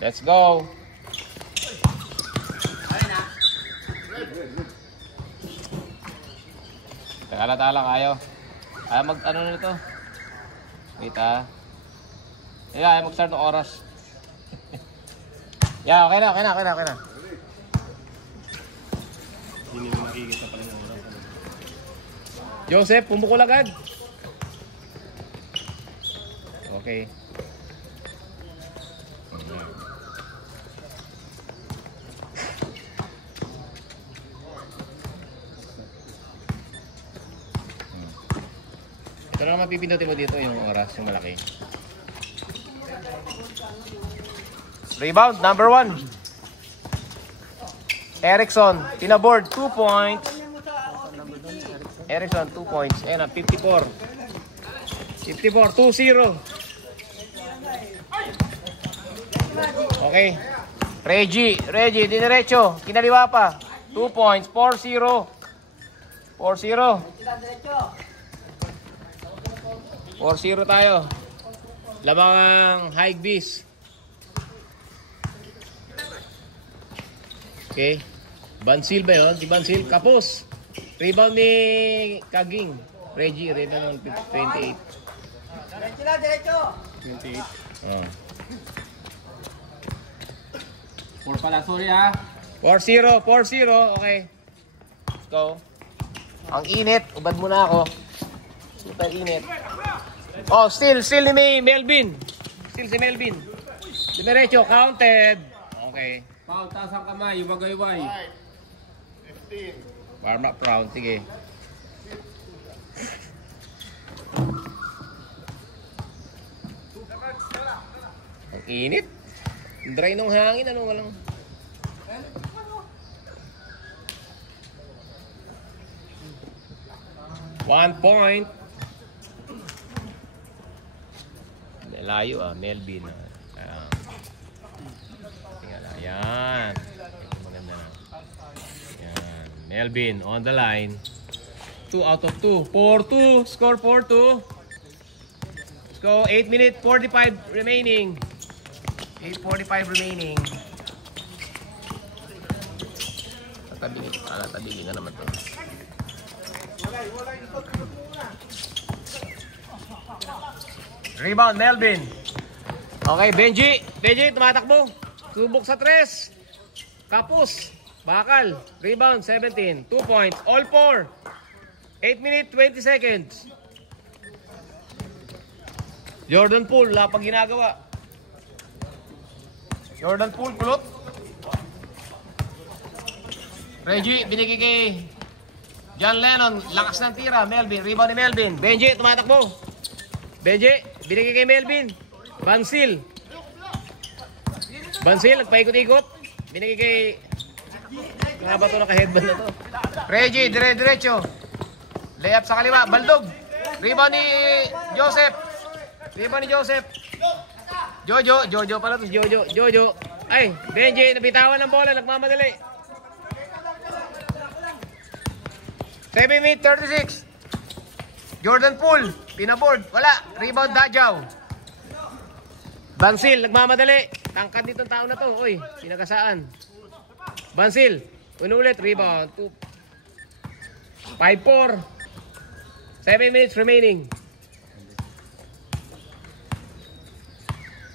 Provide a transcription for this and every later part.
Let's go. Tala-tala kayo. Ayaw mag-ano na ito. Wait ha. Ayaw mag-start ng oras. Yeah, okay na. Hindi mo makikita pala yung oras. Joseph, pumukul agad. Okay. Ito na naman pipindutin mo dito yung oras, yung malaki. Rebound, number 1. Erickson, pinaboard, 2 points. Erickson, 2 points. Ayan na, 54. 54, 2-0. Okay. Reggie, diniretso. Kinaliwa pa. 2 points, 4-0. 4-0 tayo. Lamang ang high beast. Okay. Bansil ba yun? Si Bansil, kapos. Rebound ni Kaging. Reggie, rebound ng 28. Diretso! 28. Oh. 4 pala, sorry ha. 4-0. Okay. Let's go. Ang init. Ubad muna ako. Super init. Oh, still ni Melvin. Still si Melvin. Diretso, counted. Okay. Pao, taas ang kamay, iwagay-way. 15. Warm up round, sige. Ang init. Dry nung hangin, ano walang. One point. Layo Melvin. Yan. Maganda. Yan. Melvin on the line. 2 out of 2. 4-2. Score 4-2. Let's go. 8 minutes 45 remaining. 8:45 remaining. Tatabingin na naman to. Rebound, Melvin. Okay, Benji, tumatakbo. Subok sa 3. Kapus. Bakal. Rebound, 17. 2 points. All 4. 8 minutes, 20 seconds. Jordan Poole, wala pang ginagawa. Jordan Poole, kulot. Reggie, binigay kay John Lennon. Lakas ng tira. Melvin, rebound ni Melvin. Benji, tumatakbo. Benji, binigay kay Melvin. Bansil, nagpaikot-ikot. Binigay kay... Nga ba ito naka-headband na to? Reggie, diretso. Layup sa kaliwa. Baldog. Rebound ni Joseph. Jojo pala to. Jojo. Ay, Benji, nabitawan ng bola. Nagmamadali. 7 minutes 36. Jordan Poole, pinaboard. Wala. Rebound Dajaw. Bansil, nagmamadali. Tangkad dito ang tao na to. Uy, pinagasaan. Bansil, ulit. Rebound. 5-4. 7 minutes remaining.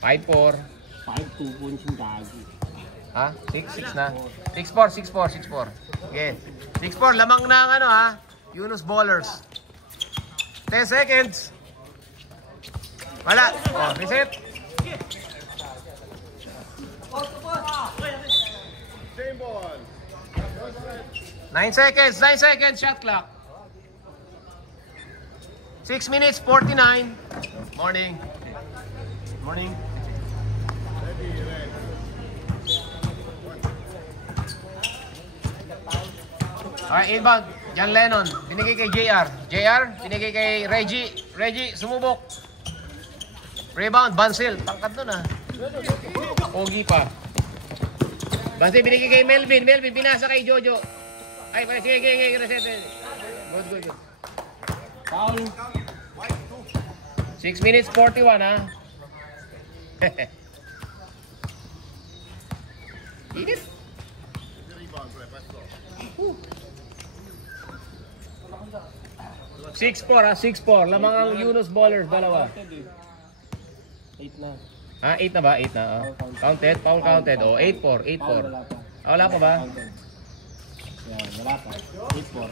5-4. 5-2 points yung dagi. Ha? 6 na. 6-4. Okay. 6-4. Lamang na ang ano ha. Yunus Ballers. 10 seconds. Wala. Oh, reset. Same ball. 9 seconds. Shot clock. 6 minutes 49. Morning. Alright, inbound. John Lennon. Binigay kay JR. Binigay kay Reggie, sumubok. Rebound, Bansil. Tangkad nun ah. Pogi pa. Bansil, binigay kay Melvin. Binasa kay Jojo. Ay, sige. Reset. Good. Foul. 6 minutes 41 ha. Init. Rebound, pre. Presto. 6-4 ha, 6-4. Lamang ang Yunus Ballers, dalawa. 8 na. Ha, 8 na ba? 8 na. Counted? Foul counted. O, 8-4, 8-4. Wala pa. Wala pa ba? Yan, wala pa. 8-4.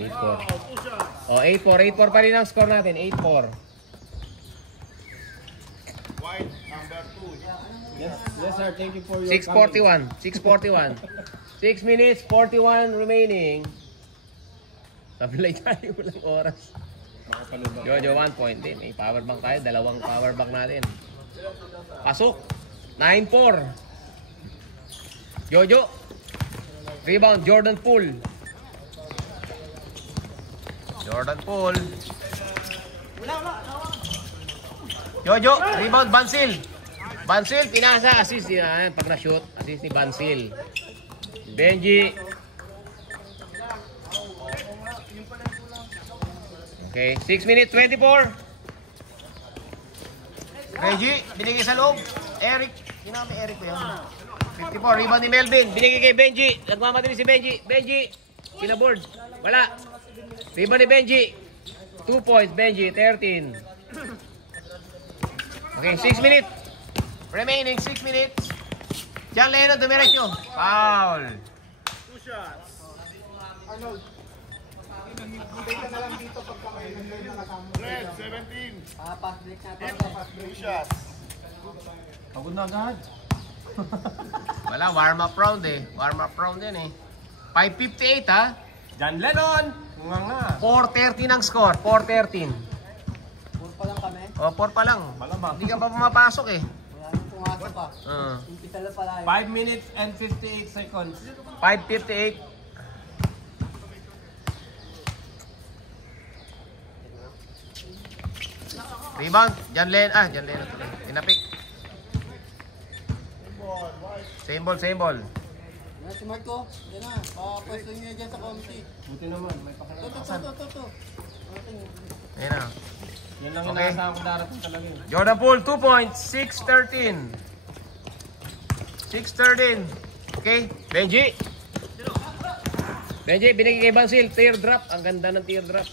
8-4. O, 8-4. 8-4 pa rin ang score natin. 8-4. White, number 2. Yes, yes sir. Thank you for your 6:41. 6:41. 6 minutes, 41 remaining. Sablay tayo, walang oras. Jojo, 1 point din. May power bank tayo. Dalawang power bank natin. Pasok. 9-4. Jojo. Rebound, Jordan Poole. Jordan Poole. Jojo, rebound, Bansil. Bansil, pinasa, assist. Pag na-shoot, assist ni Bansil. Benji. Okay, 6 minutes, 24. Reggie, binigay sa loob. Eric, sinama Eric ba yun? 54, rebound ni Melvin. Binigay kay Benji. Nagmamadali si Benji. Benji, kinaboard. Wala. Rebound ni Benji. 2 points, Benji, 13. Okay, 6 minutes. Remaining 6 minutes. John Lennon, dumiretso. Foul. 2 shots. Red, 17. 3 shots. Pagod na agad. Wala, warm up round eh. Warm up round din eh. 5:58 ha. John Lennon! Nga nga. 4:13 ang score. 4:13. 4 pa lang kami. O, 4 pa lang. Malamang. Hindi ka pa pumapasok eh. Wala nang pumasok pa. Uh, Umpisa na pala yun. 5 minutes and 58 seconds. 5:58. Rebound. John Lennon tuloy. Tinapik. Same ball, same ball. Yan si Marco. Yan na. Pakapwesto nyo dyan sa committee. Buti naman, may pakilakasan. To. Ayan na. Yan lang yung Okay. nakasahan ko darating talaga yun. Jordan Poole, 2 points. 6:13. 6:13. Okay, Benji. Benji, binigay kay Bansil. Teardrop. Ang ganda ng teardrop.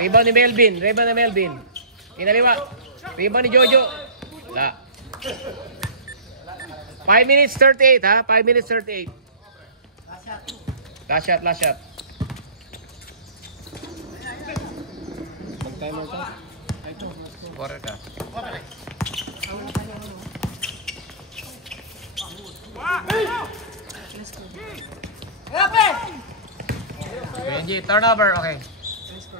Rebound ni Melvin. Inaliwa. Rebound ni Jojo. Wala. 5 minutes 38 ha. 5 minutes 38. Last shot. Mag-timer ka. Quarter ka. Benji, turnover. Okay.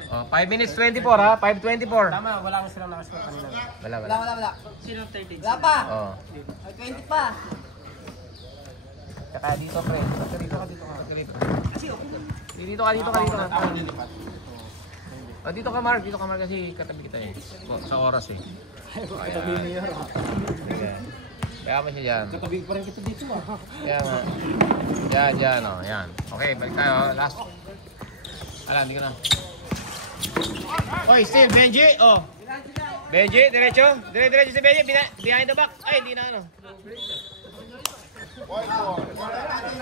Oh, 5 minutes 24 ha. 5:24. Tama, wala nga silang nakascore kanina. Wala. Sino 30? Wala pa. Oh. Ay, 20 pa. Tsaka dito, pre. Dito ka. Dito ka. Ako nilipat. Oh, dito ka, Mark. Kasi katabi kita eh. Sa oras eh. Katabi niya. Kaya mo siya dyan. Katabi pa rin kita dito ah. Kaya nga. Yan, oh. Yan. Okay, balik tayo. Last. Hindi ko na. Oy, still, Benji. Oh. Benji, diretso si Benji. Behind the back. Ay, hindi na ano.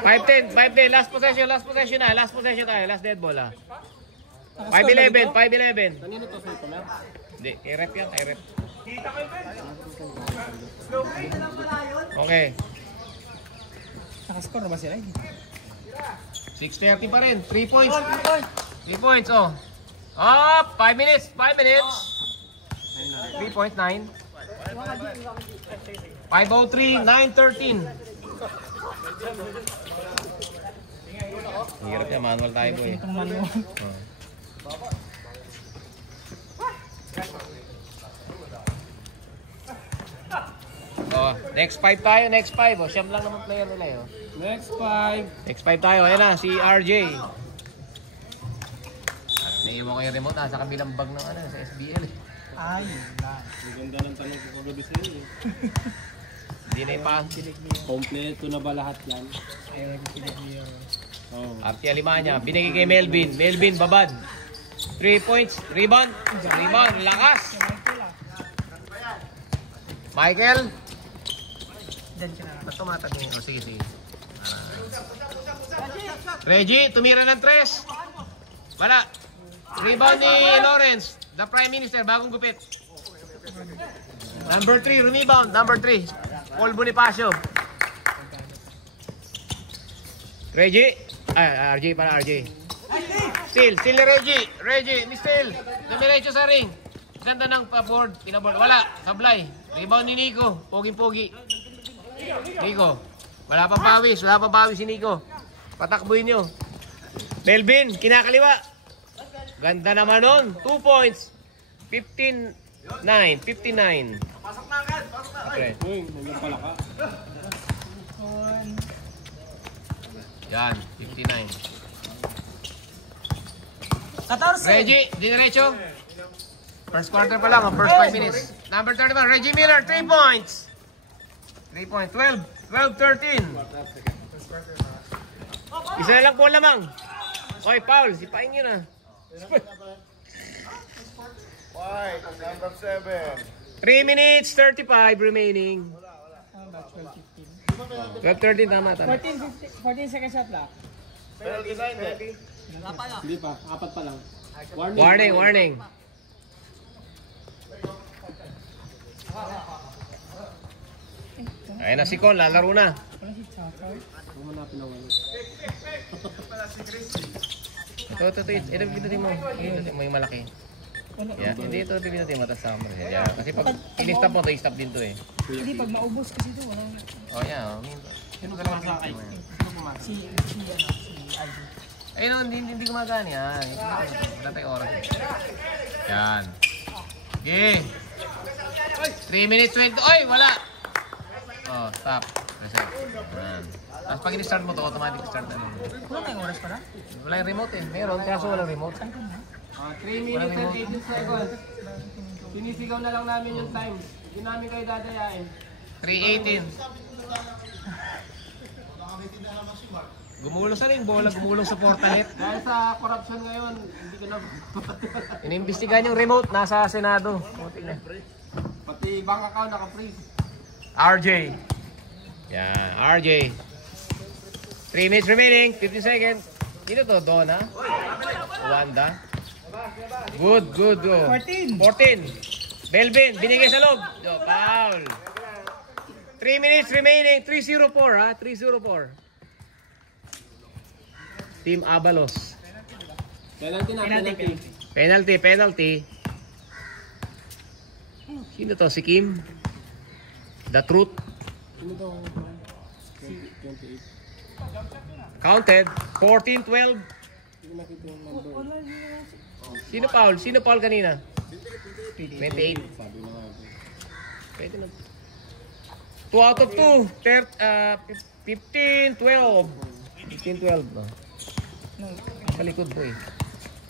5-10. Last possession na. Last dead ball ah. 5-11. Kanino to sa ito na? Hindi, i-rep yan, i-rep. Okay. Nakascore na ba sila? 6:30 pa rin. 3 points. 3 points, oh. Oh, 5 minutes. 3 points, 9. 5:03, 9:13. Hirap niya, manual tayo po eh. Oh, next 5 tayo, next 5. Oh, siyam lang naman player nila eh. Oh. Next 5. Next 5 tayo. Ayan na, si RJ. At naiwan ko yung remote. Nasa kabilang bag ng sa SBL eh. Ay, Maganda ng tanong ko kagabi sa iyo. Hindi na yung Kompleto na ba lahat yan? Oh. Arti Alimanya. Binigay kay Melvin. Melvin, babad. 3 points. Rebound. Lakas. Michael. Ba't tumatag niya? O, sige, sige. Reggie, tumira ng 3. Wala. Rebound ni Lawrence. The Prime Minister, bagong gupit. Number 3, rebound. Number 3. Paul Bonifacio. Reggie. RJ para RJ. Steal ni Reggie. Reggie, ni Steal. Dumiretso sa ring. Ganda ng board. Pinaboard. Wala. Sablay. Rebound ni Nico. Pogi-pogi. Nico. Wala pang pawis. Wala pang pawis si Nico. Patakbuhin nyo. Melvin, kinakaliwa. Ganda naman nun. 2 points. 59. Pasok na agad. Okay. Uy, nandiyan pala ka. Yan, 59. 14. Reggie, dinerecho. First quarter pa lang, first 5 minutes. Number 31, Reggie Miller, 3 points. 3 points, 12-13. Isa na lang po lamang. Oy, Paul, sipain nyo na. White, number 7. 3 minutes, 35 remaining. 12-13, tama. 14 seconds shot lang. Penalty na hindi. Hindi pa, 4 pa lang. Warning. Ayun na si Con, lalaro na. Huwag mo na pinawan. Ito, pinutin mo. Pinutin mo yung malaki. Yeah, hindi ito pinutin mo, tapos sama mo. Yeah, kasi pag in-stop mo, i-stop din to eh. Hindi, pag maubos kasi ito. Oh, yeah. Sino gumasa kay? Sino gumasa? Si Aldo. Ayun, hindi gumagana yan. Wala tayong oras. Yan. Okay. 3 minutes 20. Oy, wala! Oh, stop. Reset. Yan. Tapos pag in-start mo to, automatic start na rin. Wala tayong oras pala? Wala yung remote eh. Meron, kaso walang remote. 3 minutes and 18 seconds. Sinisigaw na lang namin yung time. Hindi namin kayo dadayain. 3:18. Gumulong sa rin, bola gumulong sa portalet. Dahil sa corruption ngayon, hindi ko na... Inimbestigahan yung remote, nasa Senado. Puti na. Pati bank account naka-freeze. RJ. Yan, RJ. 3 minutes remaining, 15 seconds. Dito to, Donna. Wanda. Good. 14. Melvin, binigay sa loob. Foul. 3 minutes remaining, 3:04 ha, 3:04. Team Abalos. Penalty. Sino to? Si Kim? The Truth? Sino to? 28. Counted. 14-12. Hindi nakita yung number. Sino Paul kanina? 28. Sabi na nga. Pwede na. 2 out of 2. 15-12. 15-12 ba? Sa likod po eh.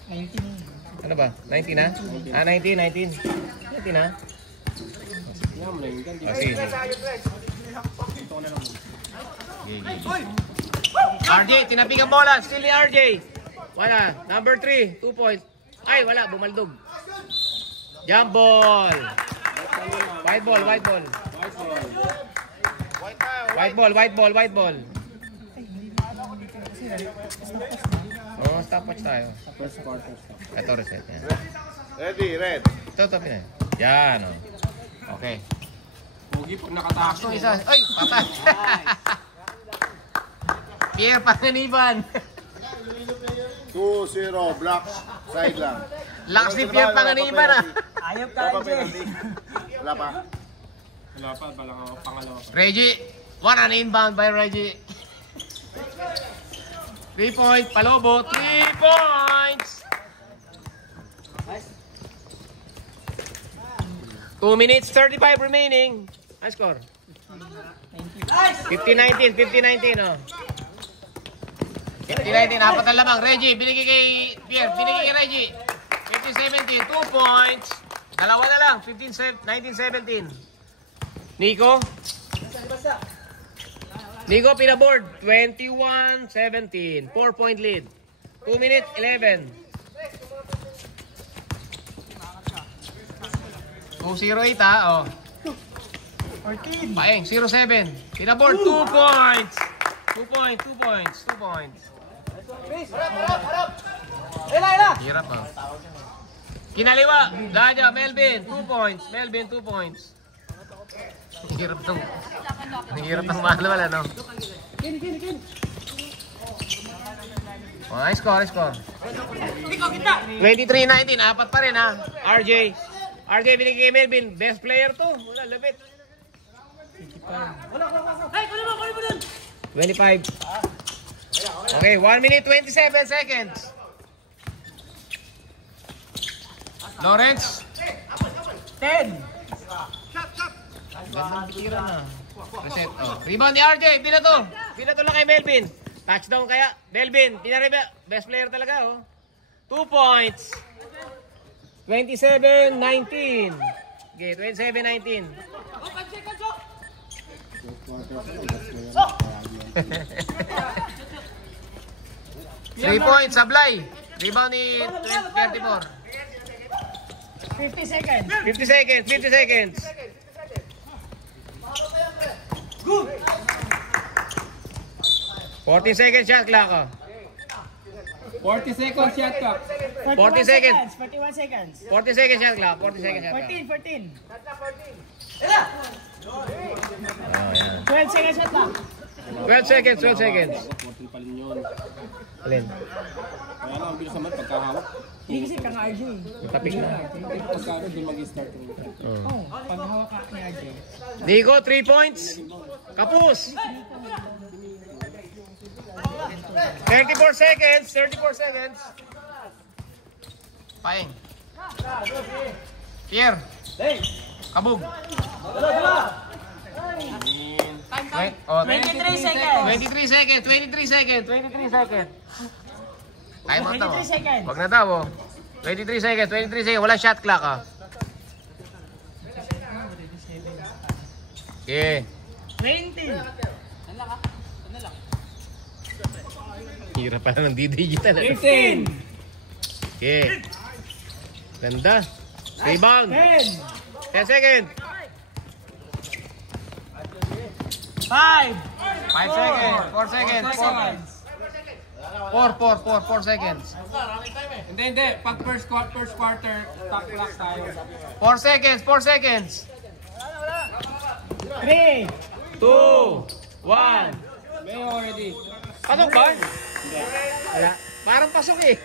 19. Ano ba? 19 na? 19 na? Nga mo na yun. Sige. RJ, tinapi ang bola. Still ni RJ. Wala. Number 3. 2 points. Ay, wala. Bumaldog. Jump ball. White ball. White ball. Oh, stopwatch tayo. First quarter stop. 14 set. Yan. Ready, red. Ito, Pinoy. Yan, oh. Okay. Pogi pag nakatakas. Itong isa. Ay, patay. Pierre Panganiban. 2-0, black. Side lang. Lakas ni Pierre Panganiban, ah. Ayop ka, Wala pa RJ. penalty. Wala pa. Wala pa, balang ako. Pangalawa pa. Reggie. One an inbound by Reggie. 3 points. Palobo. 3 points. 2 minutes, 35 remaining. High score. 50-19, 50-19, oh. 50-19, apat na lamang. Reggie, binigay kay Pierre, binigay kay Reggie. 50-17, 2 points. Dalawa na lang, 19-17. Nico? Nico, pinaboard. 21-17, 4-point lead. 2 minutes, 11. 2-0-8, ha, oh. 14. Paeng, 0-7. Pinabord, 2 points. 2 points, 2 points, 2 points. Hirap ah. Kinaliwa, Daja, Melvin, 2 points. Melvin, 2 points. Hirap ng manual, ano? Oh, score. 23-19, apat pa rin ha. RJ binigay kay Melvin, best player to. Wala, lapit. 25. Okay, 1 minute 27 seconds. Lawrence. 10. Gandang tira na. Reset. Oh. Rebound ni RJ. Binato lang kay Melvin. Touchdown kaya. Melvin. Pinariba. Best player talaga. Oh. 2 points. 27-19. Okay, 27-19. 3 points. Sablay. Rebound ni 34. 50 seconds. 50 seconds. Good. 40 seconds shot clock. 40 seconds shot clock. 40 seconds. 41 seconds. 40 seconds shot clock. 40 seconds shot clock. 14. Oh, yan. 12 seconds shot clock. 12 seconds. Alin? Kaya lang, ang bilis naman pagkahawak. Hindi kasi kang RJ. Tapik na. Pagkano din mag-start. Oh, pag hawak ka ni RJ. Digo, 3 points. Kapus. 34 seconds. Paeng. Pierre. Kabog. 23 seconds. 23 seconds. Time out daw. 23 seconds. Wag na daw. 23 seconds. Wala shot clock ah. Okay. 20. Hirap pala ng digital. 15. Okay. Ganda. Rebound. 10. 10 seconds. 5. 5 seconds. 4 seconds. 4 seconds. Hindi. Pag first quarter, top clock tayo. 4 seconds. 3. 2, 1. May already. Pasok ba? Wala. Parang pasok eh.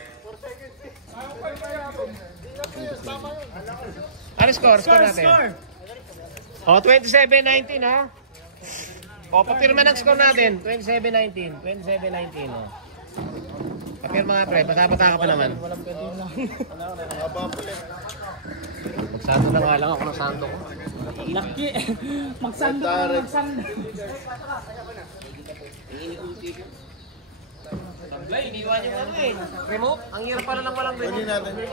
Ano score? Score natin. O, 27-19 ha. O, papirma ng score natin. 27-19. O. Papirma nga pre. Bata-bata ka pa naman. Magsanto na nga lang ako ng santo ko. Laki. Magsando. Sablay, iniwan yung ano eh. Remote? Ang hirap pala ng walang remote. Kunin natin.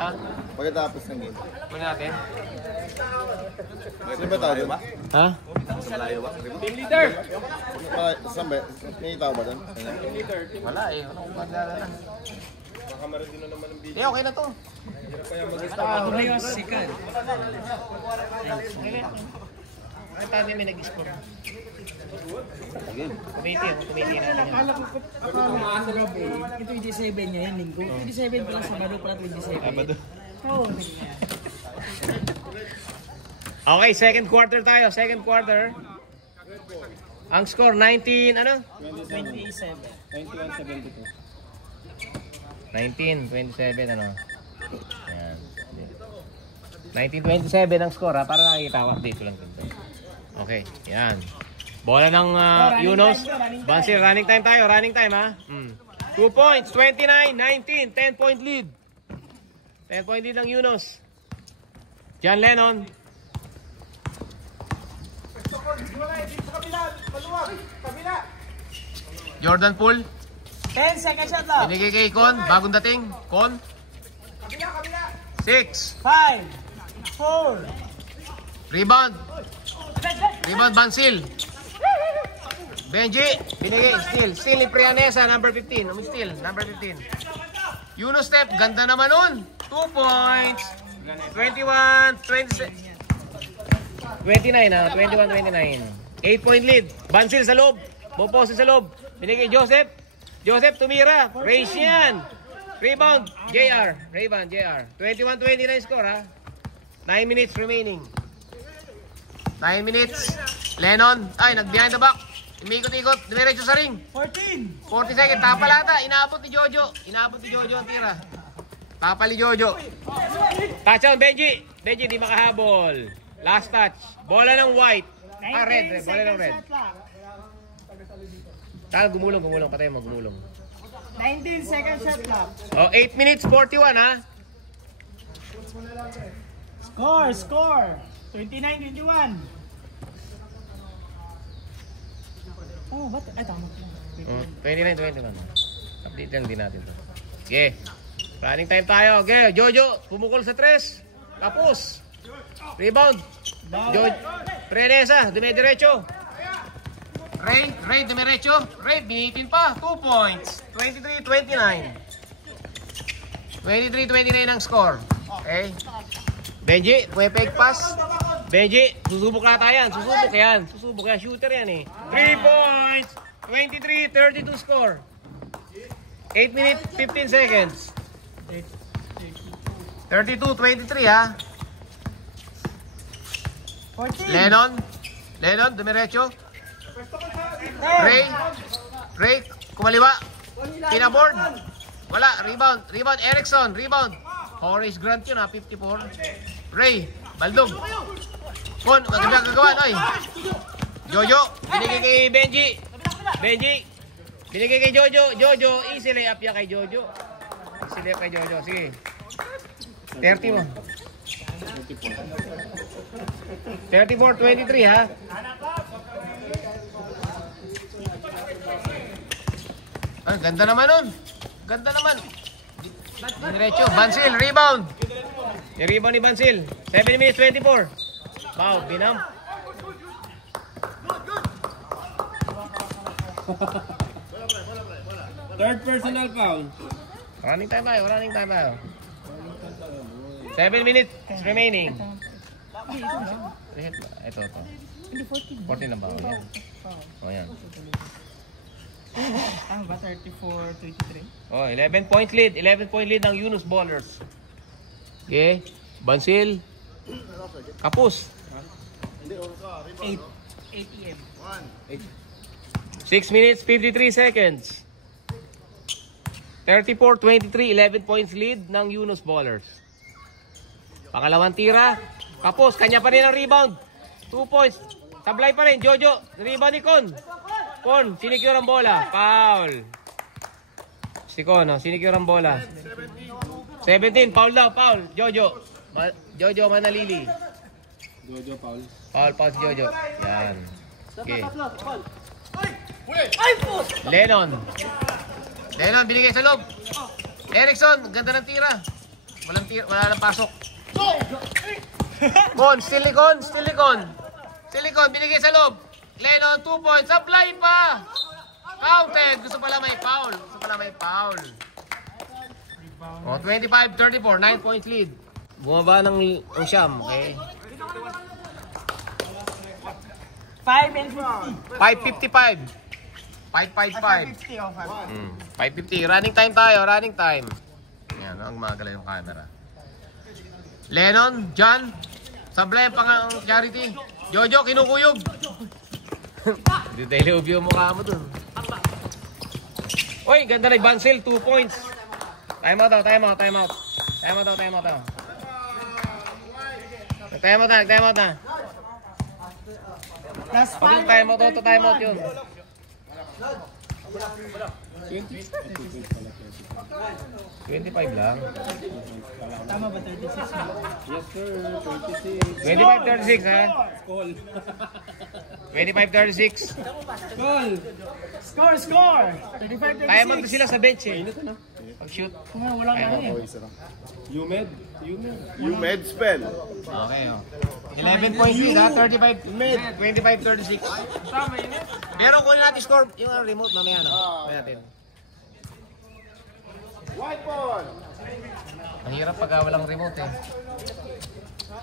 Ha? Pagkatapos ng game. Kunin natin. Sino ba tayo? Ha? Team leader. Saan ba? May tao ba doon? Wala eh. Ano kung maglalala? Eh, okay na to. Ayos, sikat. Ay, paano may nag-score? Committee natin yan. Ito 27 niya yan, linggo. 27 pala, Sabado pala 27. Sabado. Oh. Okay, second quarter tayo. Ang score, 19, ano? 27. 19-27, ano? Yan. 19-27 ang score, ha? Para nakikita ko, update ko lang dito. Okay, yan. Bola ng Yunus. Bansil, running time tayo. Running time, ha? 2 points, 29-19. 10-point lead. 10-point lead ng Yunus. John Lennon. Jordan Poole. 10 seconds shot lang. Binigay kay Con. Bagong dating. Con. 6. 5. 4. Rebound. Bansil. Benji. Binigay. Steal ni Prianesa. Number 15. Steal. Number 15. Yunus Step. Ganda naman nun. 2 points. 21. 26. 29 ha, 21-29. 8-point lead. Bansil sa loob. Bopose sa loob. Binigay Joseph. Joseph tumira. Race yan. Rebound. JR. Rebound, JR. 21-29 score ha. 9 minutes remaining. 9 minutes. Lennon. Ay, nag-behind the back. Umikot-ikot. Diretso sa ring. 14. 40 seconds. Tapalata. Inaabot ni Jojo. Inaabot ni Jojo ang tira. Tapal ni Jojo. Touchdown, Benji. Benji, di makahabol. Last touch. Bola ng white. Ah, red. Bola ng red. Tara, gumulong. Patay mo, gumulong. 19 second shot clock. Oh, 8 minutes 41 ha. Score. 29-21. Oh, ba't? Ay, tama. Oh, 29-21. Update lang din natin to. Okay. Running time tayo. Okay, Jojo. Pumukol sa 3. Tapos. Rebound. Jojo. Prenesa. Dumidiretso. Ray, dumiretso. Ray, binitin pa. 2 points. 23-29. 23-29 ang score. Okay. Benji, may fake pass. Benji, susubok na tayo yan. Susubok yan. Shooter yan eh. 3 points. 23-32 score. 8 minutes, 15 seconds. 32-23 ha. 14. Lennon, dumiretso. Ray, kumaliwa. Pinaboard. Wala, rebound, Erickson, rebound. Horace Grant yun ha, 54. Ray, Baldog. Kon, magagawa, oy. Jojo, binigay kay Benji. Binigay kay Jojo, easy layup yan kay Jojo. Sige. 30 mo. 34-23 ha. Ay, ganda naman nun. Diretso, Bansil, rebound. Yung rebound ni Bansil. 7 minutes 24. Wow, binam. Third personal foul. Running time tayo. 7 minutes remaining. Ito. 14 na ba? Yan. Ba 34-23? Oh, 11 point lead ng Yunus Ballers. Okay, Bansil. Kapus. 8 PM. 6 minutes 53 seconds. 34-23, 11 points lead ng Yunus Ballers. Pangalawang tira. Kapus, kanya pa rin ang rebound. 2 points. Tablay pa rin, Jojo. Rebound ni Kon, sinicure ang bola. Foul. Si Kon, sinicure ang bola. 17, foul daw, foul. Jojo. Jojo Manalili. Jojo foul. Foul si Jojo. Yan. Okay. Lennon, binigay sa loob. Erickson, ganda ng tira. Wala nang pasok. Kon, still ni Kon. Binigay sa loob. Lennon, 2 points. Supply pa. Counted. Gusto pala may foul. Oh, 25-34. 9 points lead. Bumaba ng Siyam. Okay. 5 and 50. 5:55. 5:50. Running time. Yan, ang magaling yung camera. Lennon, John. Sablay ang charity. Jojo, kinukuyog. Dilove yung mukha mo dun. Uy, ganda na yung Bansil, 2 points. Time out. Time out na. Last Pag yung time out yun. 25 lang. Tama ba 36 na? Yes sir, 25-36 26. ha? Call. 25-36. Call. Score! 35-36. Kaya man sila sa bench eh. Pag-shoot. Wala nga eh. Umed. UMed spell. Okay, 11 points lead ha, 25-36. Pero kung natin score, yung remote mamaya na. Mamaya natin. White ball. Mahirap pag walang remote eh.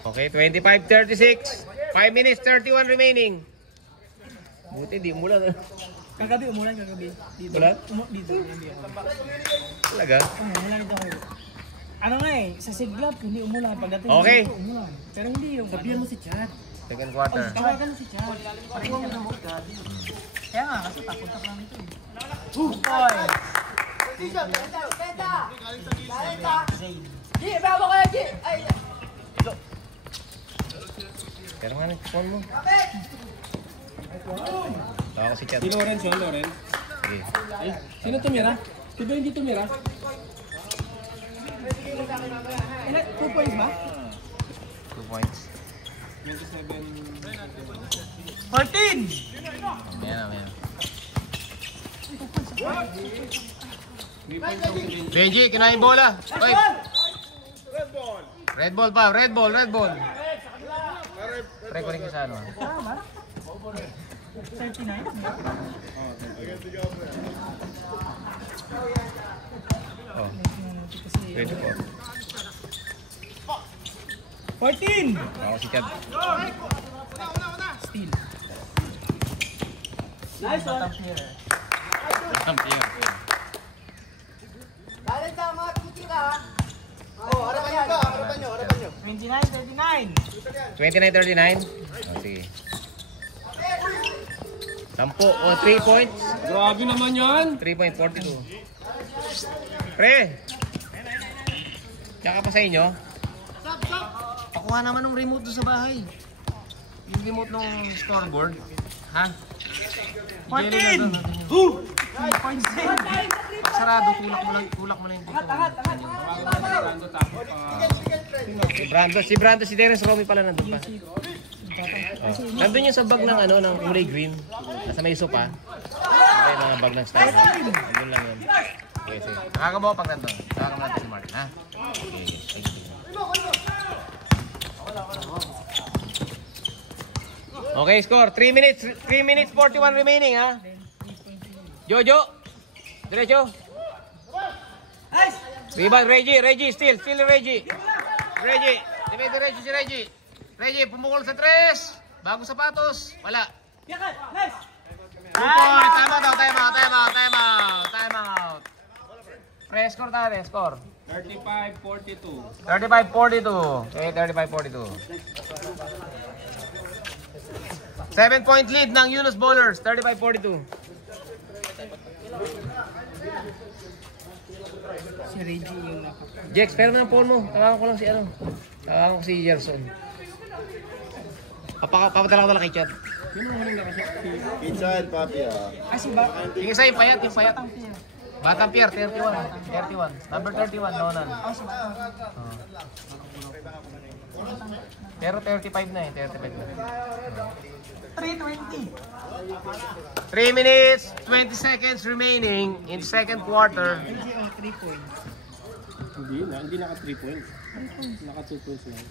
Okay, 25-36. 5 minutes, 31 remaining. Buti, di umulan. Kagabi, umulan kagabi. Dito. Ulan? Dito. Talaga? Umulan dito kayo. Ano nga eh, sa Siglap, hindi umulan. Pagdating Okay. dito, umulan. Pero hindi yung... Sabihan mo si Chad. Second quarter. Tawagan mo si Chad. Patingin ka ng hugad. Kaya nga, kasi papunta pa namin ito eh. Boy! Pero nga phone mo. Tawa ko si Chat. Si Lawrence yun, Lawrence. Sige. Ay, sino tumira? Si ba hindi tumira? 2 points ba? 2 points. 14! Ayan. Reggie, kinain bola. Oy. Red ball pa, red ball. Pre ko rin sa ano. Tama? 39? Oh. Ready po. 14! Ako si Chad. Steal. Nice one. Champion. Dahil sa mga tutira. Oh, harapan nyo. 29-39! 29-39. Oh, sige. 10 o 3 points. Grabe naman yan. 3.42. Pre! Tsaka pa sa inyo. Pakuha naman ng remote doon sa bahay. Yung remote ng scoreboard. Ha? 14! Pag sarado, tulak mo lang yung dito. Si Brando, si Terence Romy pala nandun pa. Oh. Nandun yung sa bag ng ano, ng kulay green. Nasa may sopa. Nandun yung mga bag ng star. Nandun lang yun. Okay, sige. Nakakabawa pag nandun. Nakakabawa natin si Martin, ha? Okay, thank you. Okay, score. 3 minutes 41 remaining, ha? Jojo. Diretso. Rebound, Reggie. Still Reggie. Diretso si Reggie. Reggie, pumukol sa 3. Bagong sapatos. Wala. Nice! 2 points. Time out. Score tayo, score. 35-42. 35-42. Okay, 35-42. 7-point lead ng Yunus Bowlers. 35-42. Si Reggie yung nakapag... Jex, pero na ang phone mo. Tawagan ko lang si ano. Tawagan ko si Gerson. Papadala ko na lang kay Chat. Pizza and papi Ah, si ba? Yung isa yung payat. Batang Pier, 31. Number 31, Nonan. Pero 35 na eh, 35 na. 3:20. 3 minutes, 20 seconds remaining in second quarter. Reggie, 3 points. Hindi naka 3 points. Naka 2 points lang.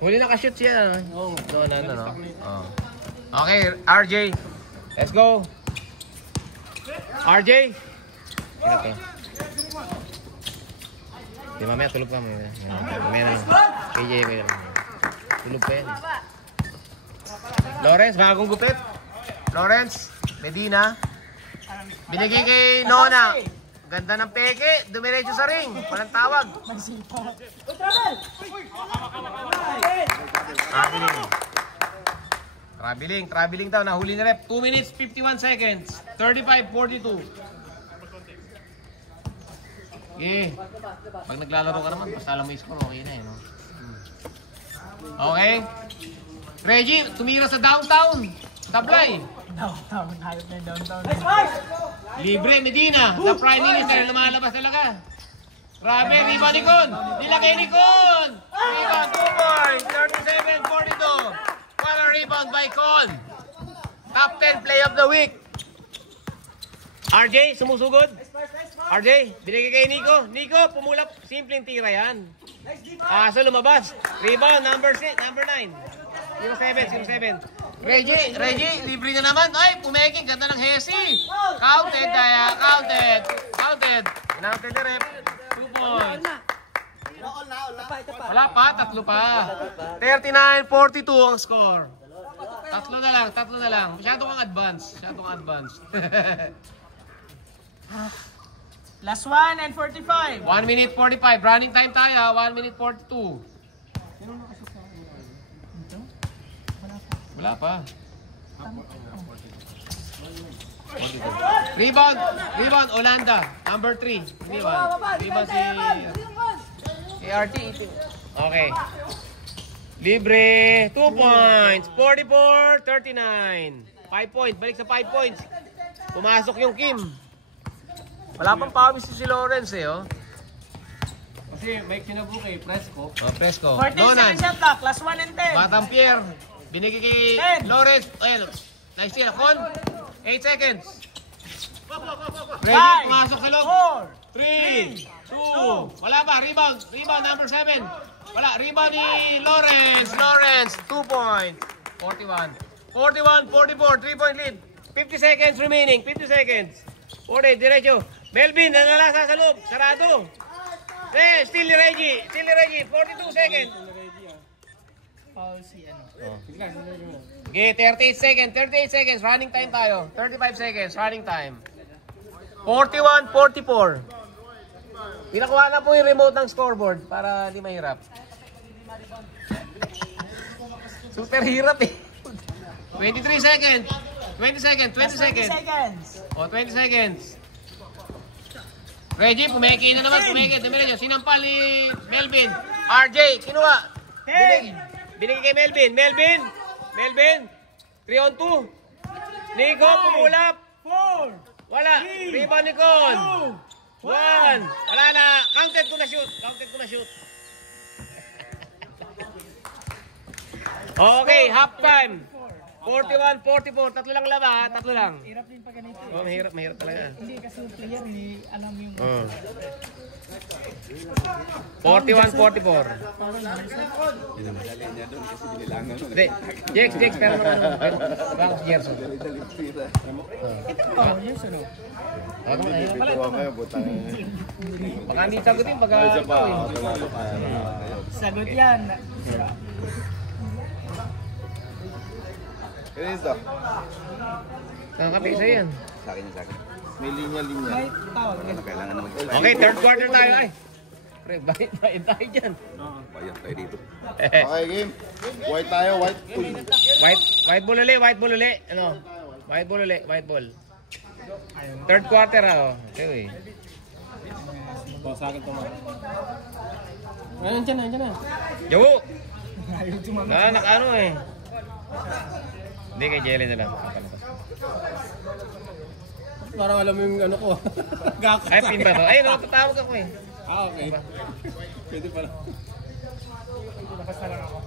Huli nakashoot siya. Oh, no. Oh. Okay, RJ. Let's go. RJ. Sino to? Di mamaya tulog ka. Mamaya na. KJ. Tulog pa yan. Lawrence, bagong gupit. Lawrence, Medina. Binigay kay Nona. Ganda ng peke. Dumiretso sa ring. Walang tawag. Traveling daw. Nahuli na rep. 2 minutes, 51 seconds. 35-42. Okay. Pag naglalaro ka naman, basta alam mo yung score, okay na eh. No? Okay. Reggie, tumira sa downtown. Tablay. Downtown. Hayop na yung downtown. Libre, Medina. The Prime Minister. Lumalabas talaga. Grabe, rebound ni Con. Nilagay ni Con. Rebound, 2 points. 37-42. What a rebound by Con. Top 10 play of the week. RJ, sumusugod. RJ, binigay kay Nico. Nico, pumulap. Simpleng tira yan. So lumabas. Rebound, number 9. 07. Reggie, libre na naman. Ay, pumeki. Ganda ng Hesi. Counted. Announcer the ref. 2 points. All na. Wala pa, tatlo pa. 39-42 ang score. Tatlo na lang. Masyado kang advance. Last one and 45. 1 minute 45. Running time tayo, 1 minute 42. Wala pa. Rebound, Olanda, number 3. Rebound si ART. Okay. Libre, 2 points. 44-39. 5 points, balik sa 5 points. Pumasok yung Kim. Wala pang pawis si Lawrence eh, oh. Kasi may kinabook eh, Fresco. Fresco. 14 seconds shot clock. Last one and 10. Batang Pierre. Binigay kay 10. Lawrence. Ayun. Nice steal. Con. 8 seconds. Ready. Five. Pumasok sa loob. 4. 3, 2. Wala ba? Rebound. Rebound number 7. Wala. Rebound ni Lawrence. 2 points. 41-44. 3-point lead. 50 seconds remaining. 50 seconds. Ore, diretso. Melvin, nanalasa sa loob. Sarado. Still ni Reggie. 42 seconds. Foul si ano. Okay, 38 seconds. Running time tayo. 35 seconds. Running time. 41-44. Pinakuha na po yung remote ng scoreboard para hindi mahirap. Super hirap eh. 23 seconds. 20 seconds. O, 20 seconds. Reggie, pumeki na naman. Damirin nyo. Sinampal ni Melvin. RJ, kinuha. 10. Binigay kay Melvin. Melvin. 3 on 2. Nico, pumulap. 4. Wala. Rebound ni Con. 1. Wala na. Counted ko na shoot. Okay, half time. 41-44. Tatlo lang laba, ha? Tatlo lang. Hirap din pa ganito. Oh, mahirap talaga. Hindi kasi yung player, hindi alam yung... 41-44. Hindi. Jex, pero naman si Gerson. Ito ba? Yes, ano? Baka hindi sagutin, baka... Sagot yan. Kaya ito. Nakakapi sa'yo yan. Sa akin. May linya-linya. May tawag. Kailangan naman. Okay, third quarter tayo. Ay. Pre, bayad tayo dyan. Bayang tayo dito. Okay, game. White tayo, white. White ball uli. Ano? White ball. Third quarter, ako. Okay. Sa akin ito mga. Nandiyan na. Yo! Nakaano eh. Hindi kay Jelly na lang. Parang alam mo yung ano ko. Ay, pin ba to? Ay, tatawag ako eh. Okay. Pwede pala. Nakasala ako.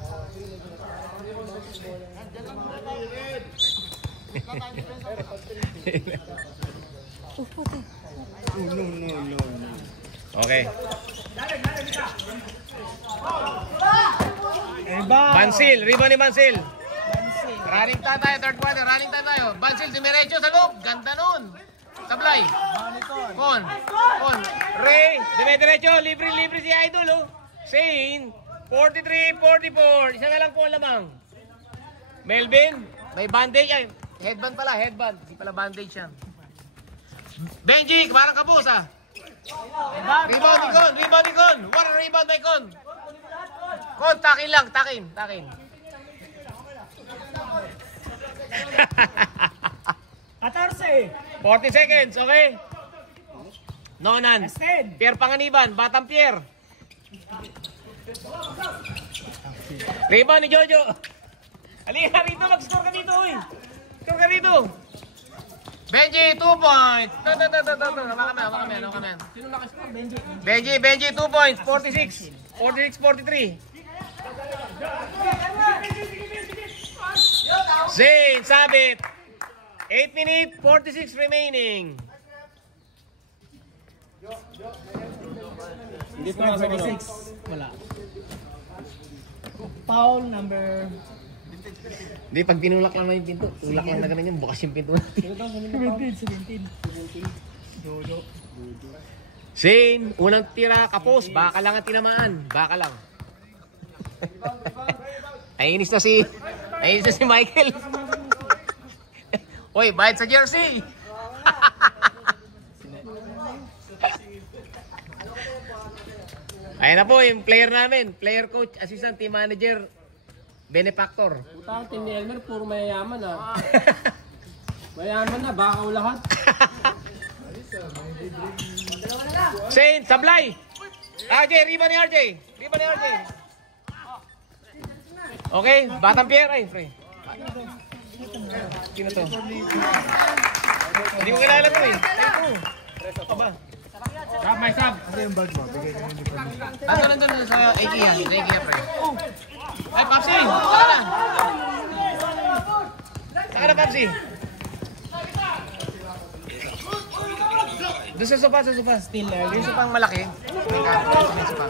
No. Okay. Bansil. Rebound ni Bansil. Running time tayo, third quarter. Bansil, dumiretso sa loob. Ganda nun. Sablay. Con. Ray, dumiretso. Libre si Idol, oh. Shane, 43-44. Isa na lang po lamang. Melvin, may bandage. Ay, headband pala. Hindi pala bandage yan. Benji, parang kabos, ah. Rebound ni Con. What a rebound by Con. Con, takin lang. 40 seconds, okay? Nonan. Pierre Panganiban, Batang Pierre. Rebound ni Jojo. Halika rito, mag-score ka dito, uy. Score ka dito. Benji, 2 points. Hawakan mo. Sino nakascore? Benji. Benji, 2 points. 46-43. Zane, sabit. 8 minutes, 46 remaining. Hindi pa nasa 46. Wala. Foul number... Hindi, pag tinulak lang na yung pinto. Tulak lang na ganun yung bukas yung pinto natin. 17. Jojo. Shane, unang tira kapos. Baka lang ang tinamaan. Baka lang. Naiinis na si Michael. Uy, bayad sa jersey. Ayan na po yung player namin. Player coach, assistant, team manager, benefactor. Putang team ni Elmer, puro mayayaman ah. Mayayaman na, bakaw lahat. Shane, sablay. RJ, riba ni RJ. Riba ni RJ. Okay, Batang Pierre. Ay, pre. Sino to? Hindi ko kilala to eh. Ito ba? Sab, may sab. Nandun sa IKEA. Sa IKEA, pre. Ay, Papsi. Saka na. Saka na, Papsi. Doon sa sopa, sa sopa. Still there. Yung sopang malaki. May sopa.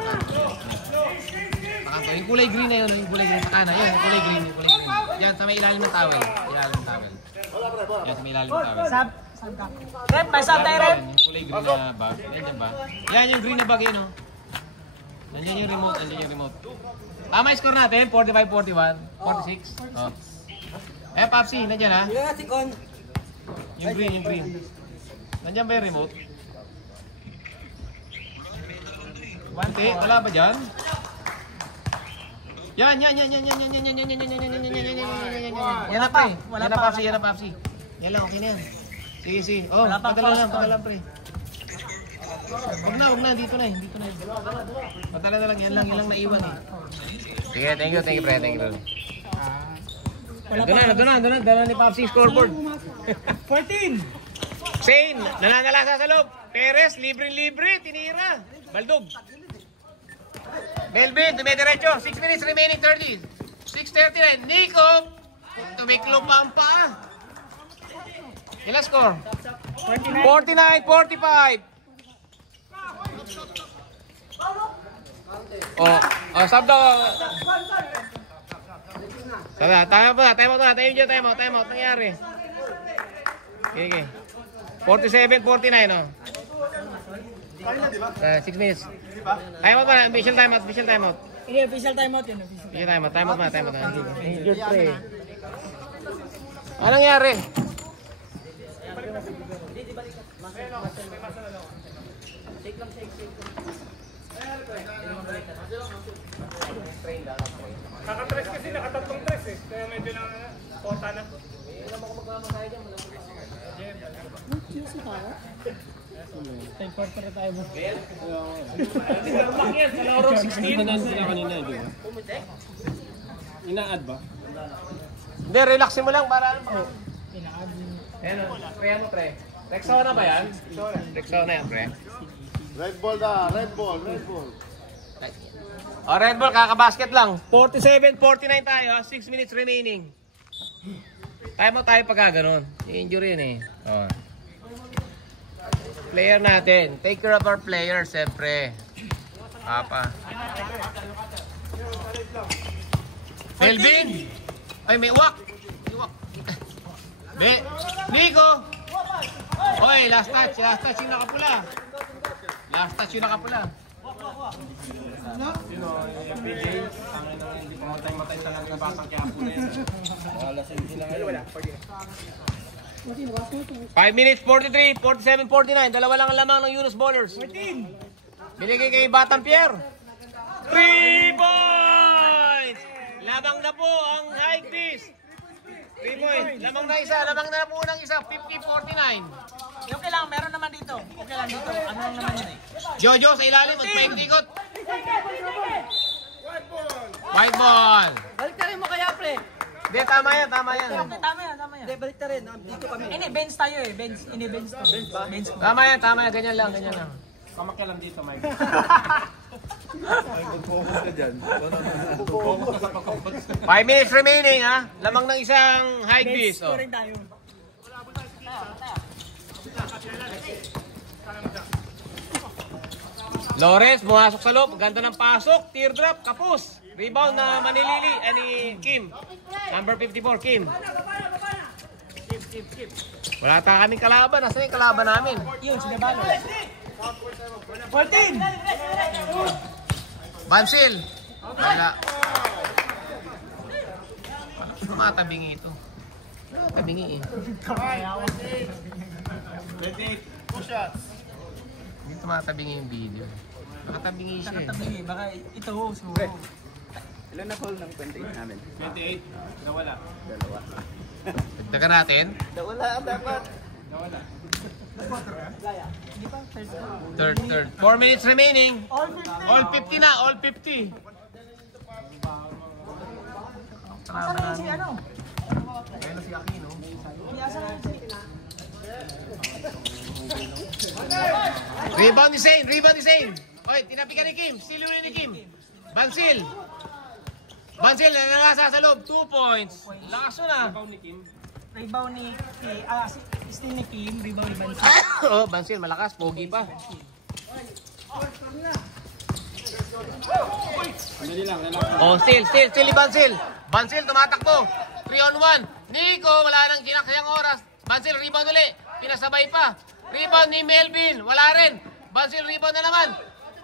Yung kulay green na yun. Yung kulay green sa kanan. Yan, yung kulay green. Yung kulay green. Yan, sa may ilalim ng towel. Ilalim ng towel. Yan, sa may ilalim ng towel. Sab. Rep, may sab tayo, Rep. Yung kulay green na bag. Yan yung bag. Yan yung green na bag yun, oh. Nandiyan yung remote. Nandiyan yung remote. Tama yung score natin. 45-41. 46. Oh. Eh, Papsi. Nandiyan, ha? Yung green, yung green. Nandiyan ba yung remote? Wante, wala ba dyan? Yan. Yan na pa eh. Yan na Papsi, yan na Papsi. Yan lang, okay na yan. Sige. Oh, padala lang pre. Huwag na, dito na eh. Padala na lang, yan lang naiwan eh. Sige, thank you pre, thank you. Doon na, dala ni Papsi scoreboard. 14. Shane, nananalasa sa loob. Perez, libre, tinira. Baldog. Melvin, dumidiretso. 6 minutes remaining 30. 6:39. Nico, tumiklop pa ang paa. Ilang score? 49-45. Stop daw. Time out. Nangyari. Okay. 47-49, oh. 6 minutes. Time out ba? Official time out. Hindi, official timeout yun. Time out. Injured play. Anong nangyari? Naka-tres kasi, nakatatlong tres eh. Kaya medyo na kota na. Time for para tayo mo. Kalaro 16 na sila kanina, di ba? Ina-add ba? Hindi, relaxin mo lang para ano. Ayan o, pre. Rexona ba yan? Rexona yan, pre. Red ball. Red Bull, kakabasket lang. 47-49 tayo, 6 minutes remaining. Time out tayo pagka ganun. I-injury yun eh. Oh. Player natin. Take care of our players, siyempre. Papa. Melvin! Ay, may uwak! Nico! Oy, last touch yung nakapula. Sino? Yung PJ? Tangin na hindi ko matay talaga na batang kaya po na yun. Wala. 5 minutes, 43, 47, 49. Dalawa lang ang lamang ng Yunus Ballers. 14. Binigay kay Batang Pierre. 3 points! Lamang na po ang Hypebeast. 3 points. Lamang na po ng isa. 50-49. Okay lang, meron naman dito. Okay lang dito. Ano lang naman yun eh. Jojo sa ilalim. Magpaikot. White ball. Balik na rin mo kaya, pre. Hindi, tama yan. Okay, tama yan. Hindi, balik na rin. Dito kami. Hindi, bench tayo eh. Bench to. Bench ko. Tama yan. Ganyan lang. Kamakailan dito, Mike. Ay, mag-focus ka dyan. 5 minutes remaining, ha? Lamang ng isang Hypebeast. Bench ko rin tayo. Lores, bumasok sa loob. Ganda ng pasok. Teardrop, kapos. Rebound na Manilili. Ni Kim. Number 54, Kim. Wala ta kaming kalaban. Nasaan yung kalaban namin? Yun, sinabalo. 14! Bansil. Wala. Tumatabingi ito. Tabingi eh. Hindi tumatabingi yung video. Nakatabingi siya eh. Tabi, baka ito, siguro. Ilan na call ng 28 namin? 28. Nawala. Dalawa. Dagdagan natin. Nawala dapat. Nawala. Hindi pa, Third. 4 minutes remaining. All 50. All 50 na. All 50. Asa na si ano? Kaya na si Aquino. Asa na si... Rebound ni Zane. Rebound ni Zane. Oy, tinapikan ni Kim. Steal ulit ni Kim. Bansil. Bansil, nalasa sa loob. 2 points. Lakas mo na. Rebound ni... Steal ni Kim, rebound ni Bansi. Oh, Bansil, malakas. Pogi pa. Oh, steal ni Bansil. Bansil, tumatakbo. 3 on 1. Nico, wala nang kinakayang oras. Bansil, rebound ulit. Pinasabay pa. Rebound ni Melvin. Wala rin. Bansil, rebound na naman.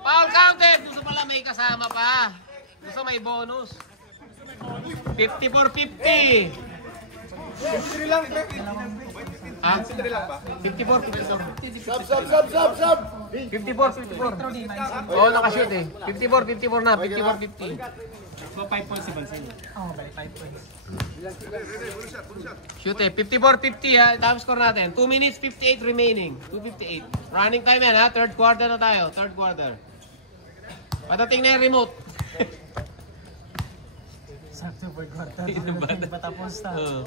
Foul counted. Gusto pala may kasama pa. Gusto may bonus. 54-50. 53 lang, pre. Ah? 53 lang ba? 54-54. Sub! 54. Oo, nakashoot eh. 54 na. 54-50. So 5 points si Bansil. Oo, 5 points. Shoot eh. 54-50 ha. Time score natin. 2 minutes 58 remaining. 2:58. Running time yan ha. Third quarter na tayo. Third quarter. Patating na yung remote. Sakto per quarter. Hindi pa tapos na.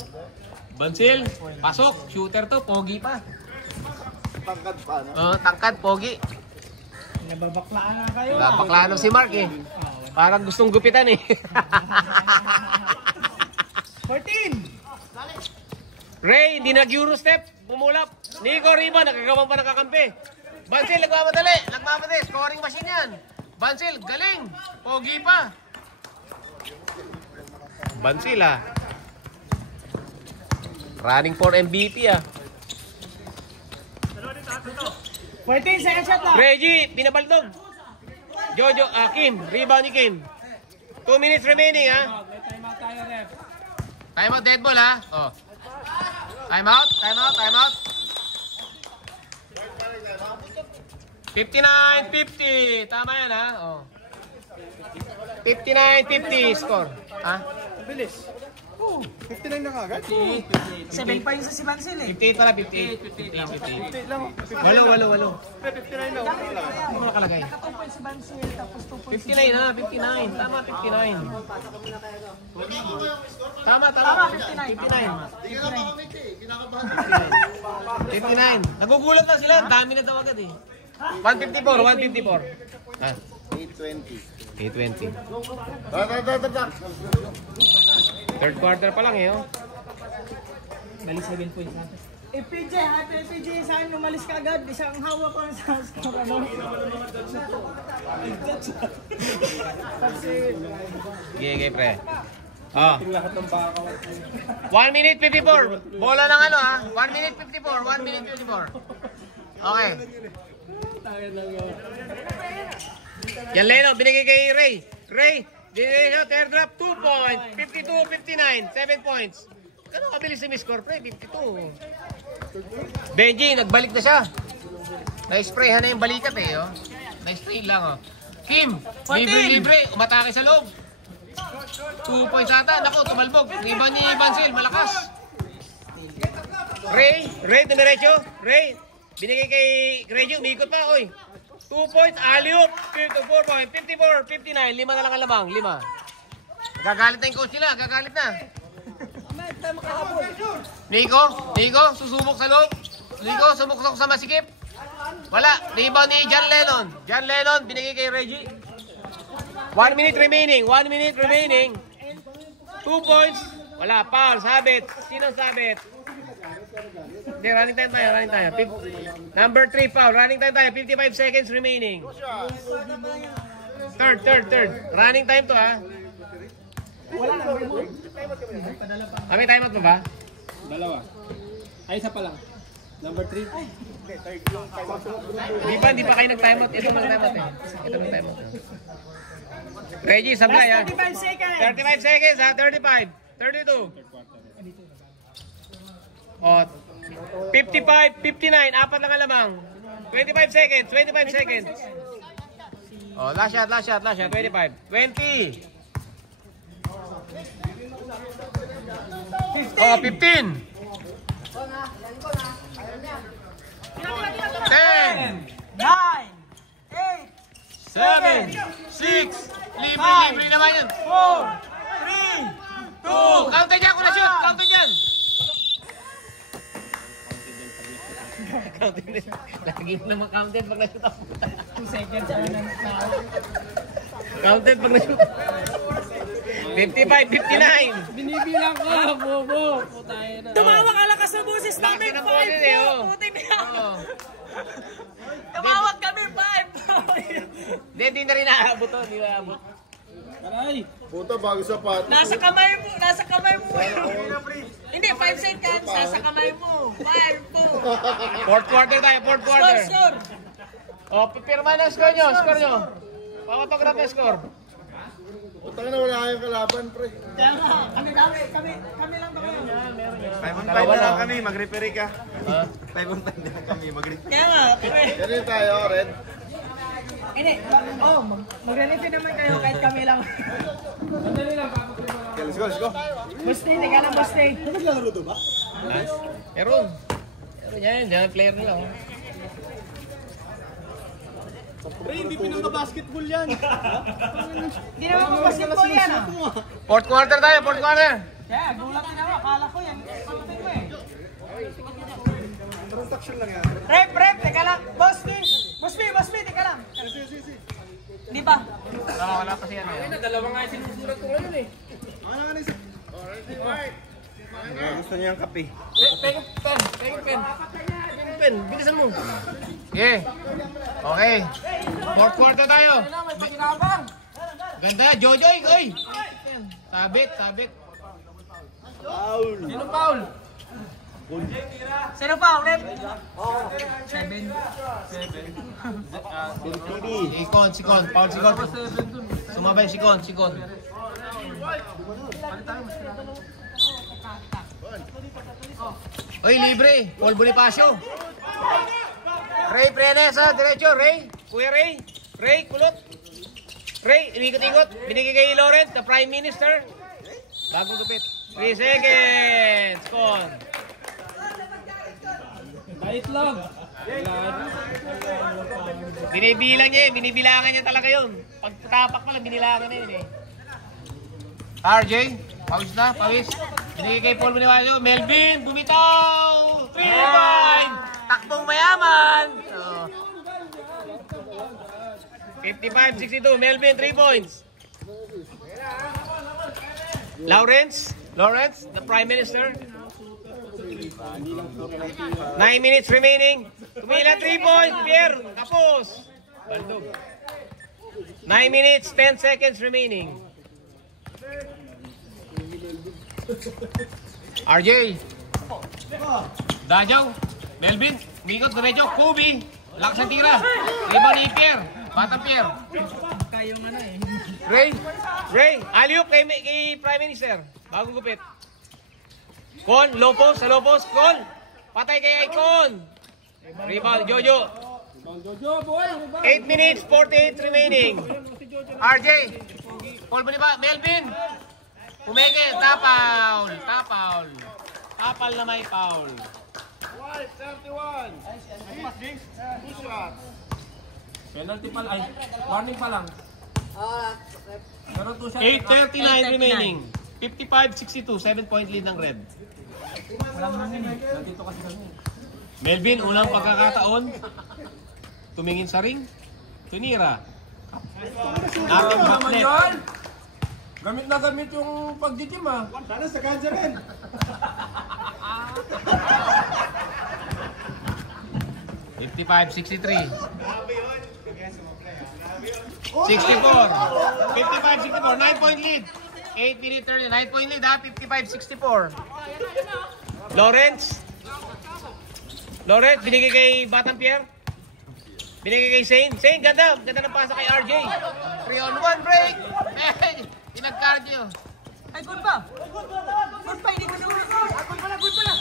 Bansil, pasok. Shooter to. Pogi pa. Tangkad pa, no? Tangkad, pogi. Nababaklaan na kayo. Baklano si Mark eh. Parang gustong gupitan eh. 14! Ray, hindi nag-Euro step. Bumulap. Nico Riba, nakagawang pa nakakampi. Bansil, nagmamadali. Nagmamadali. Scoring machine yan. Bansil, galing. Pogi pa. Bansil ah. Running for MVP ah. 14 second shot lang. Reggie, pinabaldog. Jojo, Kim. Rebound ni Kim. 2 minutes remaining ha. May time out tayo, ref. Time out, dead ball ha. Oh. Time out. 59-50. Tama yan ha. Oh. 59-50 score. Ha? Bilis. 59 na kagad? 7 points na si Bansil eh. 58 pala, 58. 58 lang. Walo. 59 lang. Ano mo nakalagay? Naka 2 points si Bansil, tapos 2 points si 59 ha, 59. Tama, 59. Tama, 59. Nagugulat na sila. Ang dami na daw agad eh. 154. Ah, 820. 820. Tak. Third quarter pa lang eh, oh. Bali 7 points natin. PJ, happy PJ, saan umalis ka agad? Isang hawak ko sa score, ano? Sige, pre. Oh. 1 minute 54. Bola ng ano ha? 1 minute 54. 1 minute 54. Okay. Yan Leno, binigay kay Ray. Binigay siya, teardrop, 2 points. 52-59, 7 points. Ano kabilis si Miss Corpre? 52. Benji, nagbalik na siya. Na-sprayhan na yung balikat eh. Oh. Na-spray lang oh. Kim, libre, umatake sa loob. 2 points ata. Naku, tumalbog. Rebound ni Bansil, malakas. Ray, dumiretso. Ray, binigay kay Reggie, umikot pa. Oy, 2 points, alley-oop. 4 points, 54-59. 5 na lang ang lamang, 5. Gagalit na yung coach nila, gagalit na. Nico, susubok sa loob. Nico, sumukok sa masikip. Wala, rebound ni John Lennon, binigay kay Reggie. 1 minute remaining. 2 points. Wala, foul, sabit. Sino sabit? Hindi, running time tayo. Number 3 foul, running time tayo. 55 seconds remaining. Third. Running time to ha. Wala na, May timeout pa ba? Dalawa. Ay, isa pa lang. Number 3. Hindi pa kayo nag-timeout. Ito mag-timeout eh. Ito mag-timeout. Reggie, sablay ha. 35 seconds. 35 seconds ha. 35. 32. O, 55, 59. Apat lang alamang. 25 seconds. 25 seconds. O, last shot. 25. 20. O, 15. 10. 9, 8, 7, 6, libre naman yan. 4, 3, 2, counter dyan kung na-shoot, counter dyan. Lagi mo naman counted pag na-shoot ako. 2 seconds ang nanakaw. Counted pag na-shoot. 55, 59. Binibilang ko, bobo. Putahin na. Tumawa ka lakas sa boses namin. Laki ng boses eh, oh. Putin niya. Oo. Tumawag kami 5. Hindi na rin naabot to, hindi naabot. Aray. Puta, bago sapat. Nasa kamay mo. Hindi, 5 seconds. Nasa kamay mo. 5, 4. Fourth quarter tayo, fourth quarter. Score. O, pirma na score nyo. Papapag-graph na score. Puta na, wala kayong kalaban, pre. Kaya nga, kami lang ba kayo? 5 on 5 na lang kami, mag-referee ka. Ha? 5 on 5 na lang kami, mag-referee. Kaya nga, Ganun tayo, Red. hindi. Oh, mag-relate naman kayo kahit kami lang. Sandali lang, papakita mo. Okay, let's go. Buste, teka lang, buste. Meron. Meron yan, yan player nila. Oh. Hindi pinaka-basketball yan. Hindi naman po basketball yan ah. Fourth quarter tayo, fourth quarter. Kaya, gulat din ako. Akala ko yan. Pagpapit mo eh. Transaction lang yan. Rep, teka lang. Boss B, teka lang. Di ba? Oo, wala pa siya. Dalawa nga yung sinusulat ko ngayon eh. Gusto niya yung kape. Pen, bilisan mo. Okay. Okay. Fourth quarter tayo. May pakinabang. Ganda, Jojoy, oy. Sabit. Sino foul? Sino pa, Rep? 7. Sikon. Foul Sikon. Sumabay Sikon. Oy, libre. Paul Bonifacio. Ray Prenes, ha? Diretso, Ray. Kuya Ray. Ray, kulot. Ray, inikot-ikot. Binigay kay Laurent, the Prime Minister. Bagong gupit. 3 seconds. Con. Bait lang. Binibilangan niya talaga yun. Pag tapak pa lang, binilangan na yun eh. RJ, pawis. Binigay kay Paul Bonifacio. Melvin, bumitaw! 3-point! Takbong mayaman! So, 55-62, Melvin, 3 points. Lawrence, the Prime Minister. 9 minutes remaining. Tumila 3 points, Pierre, tapos. Baldog. 9 minutes, 10 seconds remaining. RJ, Dajaw, Melvin, Mikot, Diretso, Kobe, lakas ang tira. Iba ni Pierre, Bata Pierre. Kayong ano eh. Ray, alley-oop kay Prime Minister. Bagong gupit. Con, low post, sa low post, Con. Patay kay Icon. Rebound, Jojo. 8 minutes, 48 remaining. RJ, Paul Bonifacio, Melvin. Pumeke, tapaul. Tapal na may foul. 31. Penalty pa lang. Ay, warning pa lang. Pero 2 shots. 8:39 remaining. 55-62, 7-point lead ng Red. Nandito kasi kami. Melvin, unang pagkakataon. Tumingin sa ring. Tunira. Ano naman yun? Gamit na gamit yung pag-gym ah. Sana sa kansa rin. 55-63. 64. 55-64. 9-point lead. 8 minute 30. 9-point lead ha. 55-64. Lawrence. Lawrence, binigay kay Batang Pierre. Binigay kay Zane. Zane, ganda. Ganda ng pasa kay RJ. 3-on-1 break. Pinag-cardio. Ay, good pa. Good pa, hindi ko naman. Good pala, good pala.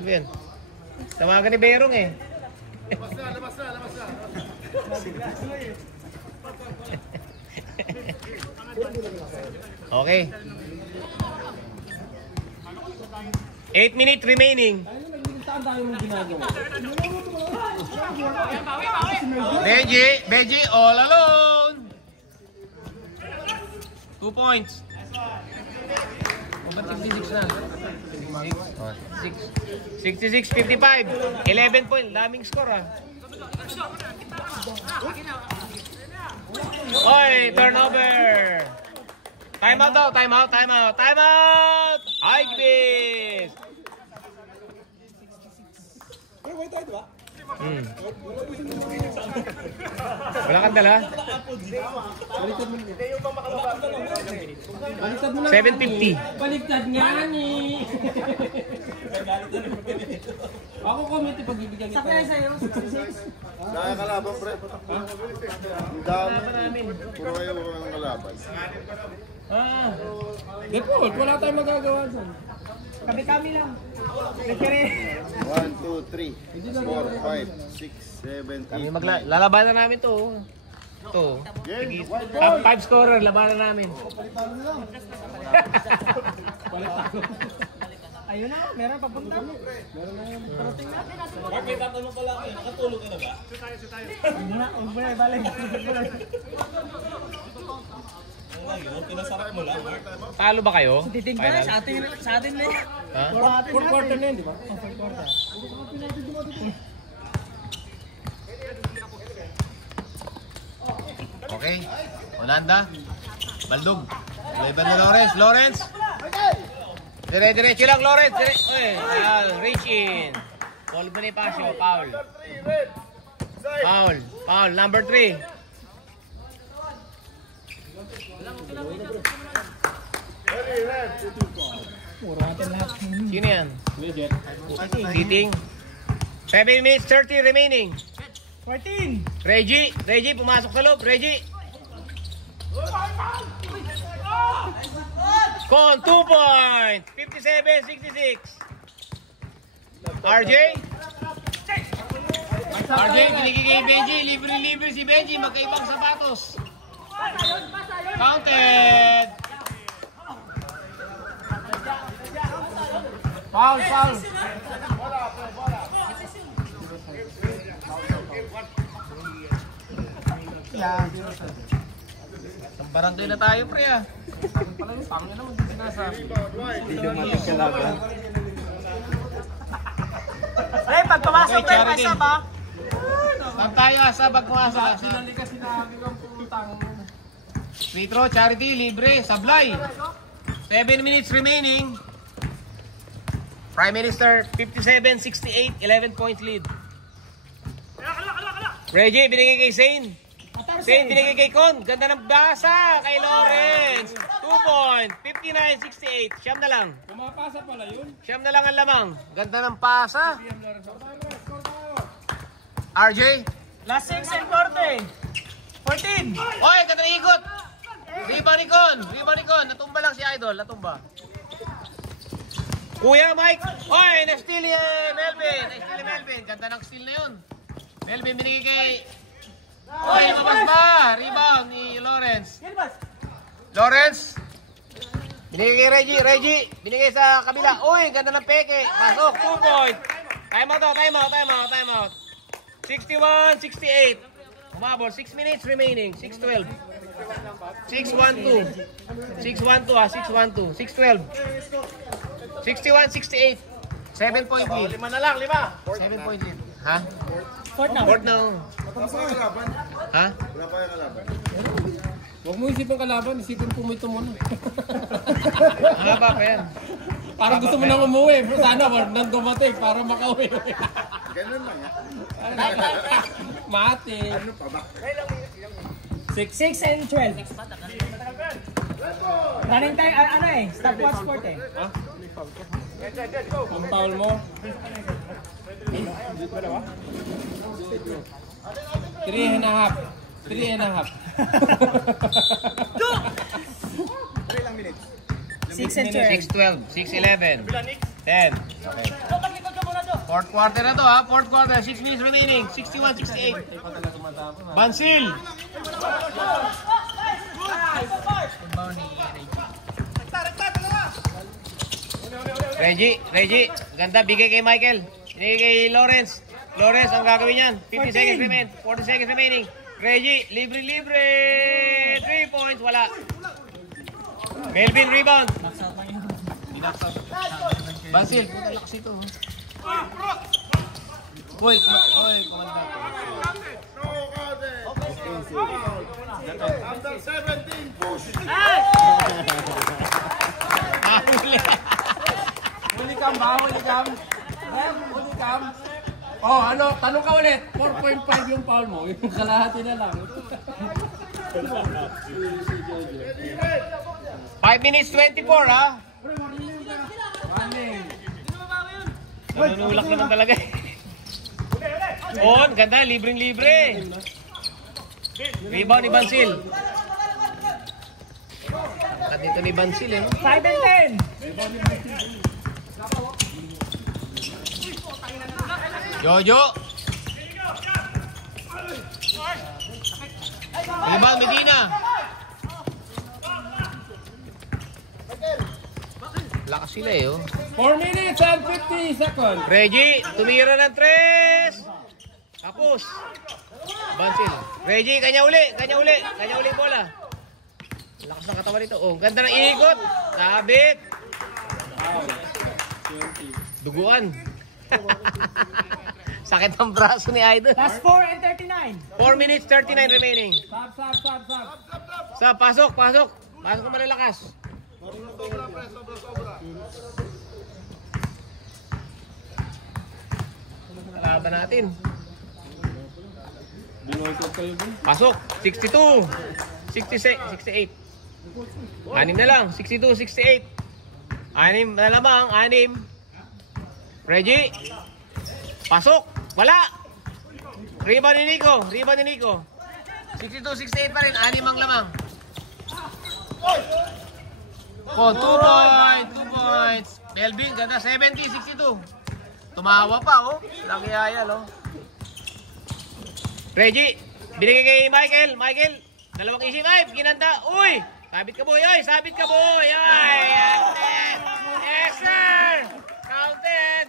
Ano yan? Tamagan ni Berong eh. Labas na. Okay. 8 minutes remaining. Beji, all alone. 2 points. O ba't 66 na? 66-55. 11 point. Daming score ah. Oy, turnover. Time out daw. Time out. High Gibis. Wala kang dala? 750. Baliktad nga ni. Ako comment pagbibigyan kita. Sakay sa'yo, 66. Dahil kalaban, pre. Ang dami. Puro kayo ng kalaban. Default, wala tayong magagawa dyan. Kami lang. 1, 2, 3, 4, 5, 6, 7, 8. Lalabanan namin to. Ito. 5 scorer, labanan namin. Ayun na, meron papunta. Parating na. Bakit tatanong pala ako, nakatulog ka na ba? Huwag mo na, balik. Pinasarap mo lang. Talo ba kayo? Titing ka na, sa atin na. Ha? Full quarter na yun, di ba? Okay. Holanda. Baldog. Ivan na Lawrence. Diretso lang, Lawrence. Reach in. Paul Bonifacio, foul. Number 3. Sino yan? Seating. 7 minutes 30 remaining. 14. Reggie, pumasok sa loob. Reggie. Con, 2 points. 57-66. RJ, binigay kay Benji. Libre si Benji. Magkaibang sapatos. Counted. Foul. Barangay na tayo, pre ah. Palang pangin naman din sinasabi. Ay, pag pumasok tayo, Charity. pasok ba? Saan tayo sa pagpumasa? Sinali kasi namin ang putang. Free throw, Charity, libre, sablay. 7 minutes remaining. Prime Minister, 57-68, 11 points lead. Reggie, binigay kay Zane. Zane, binigay kay Con. Ganda ng basa kay Lawrence. 2 points, 59-68. Siyam na lang. Pumapasa pala yun. Siyam na lang ang lamang. Ganda ng pasa. RJ. Last 6 and 40. 14. Oy, ganda ng ikot. Rebound ni Con. Natumba lang si Idol. Natumba. Kuya Mike. Oy, na-steal ni Melvin. Ganda ng steal na yun. Melvin binigay kay... Oy, mabas ba? Rebound ni Lawrence. Binigay kay Reggie. Binigay sa kabila. Uy, ganda ng peke. Pasok, 2 points. Time out. 61-68. Umabol, 6 minutes remaining. 6-12. 6-1-2. 6-1-2 ha, 6-1-2. 6-12. 61-68. 7 point lead. 5 na lang, 5. 7 point lead. Ha? Fourth na. Fourth na. Ha? Wala pa yung kalaban. Huwag mo isipin kalaban, isipin pumito mo na. Haba pa yan. Parang gusto mo nang umuwi. Sana nang dumating para makauwi. Ganun lang yan. Mati. Ano pa ba? 6 and 12. Running time, ano eh, stopwatch sport eh. Ang foul mo. 3.5. 3.5. 6 and 12. 6-12, 6-11, 10. Okay. Fourth quarter na to ha, fourth quarter, 6 minutes remaining, 61-68. Bansil! Reggie, ganda, bigay kay Michael. Bigay kay Lawrence. Lawrence, ang gagawin yan. 50 seconds remain, 40 seconds remaining. Reggie, libre. 3 points, wala. Melvin, rebound. Basil, puta lakas ito. Uy, kumanda. Under 17, push! Huli cam. Oh, ano, tanong ka ulit. 4.5 yung foul mo. Yung kalahati na lang. 5 minutes 24 ha. Nanunulak naman talaga. On, ganda, libreng-libre. Rebound ni Bansil. At dito ni Bansil eh. 5 and 10. Jojo. Rebound Medina. Lakas sila eh oh. 4 minutes and 50 seconds. Reggie, tumira ng 3. Tapos. Bansil. Reggie, kanya uli bola. Lakas ng katawan nito. Oh, ganda ng ikot. Sabit. Duguan. Sakit ang braso ni Idol. Last 4 and 39. 4 minutes 39 remaining. Stop. Pasok. Pasok ka malalakas. Laban natin. Pasok. 62. 68. 6 na lang. 62, 68. 6 na lamang. 6. Reggie. Pasok. Wala. Rebound ni Nico. 62, 68 pa rin. 6 ang lamang. Oh, 2 points. Melvin, ganda. 70, 62. Tumawa pa, oh. Laki ayal, oh. Reggie, binigay kay Michael. Dalawang easy knife. Ginanda. Uy! Sabit ka, boy. Ay! Yes, sir! Counted.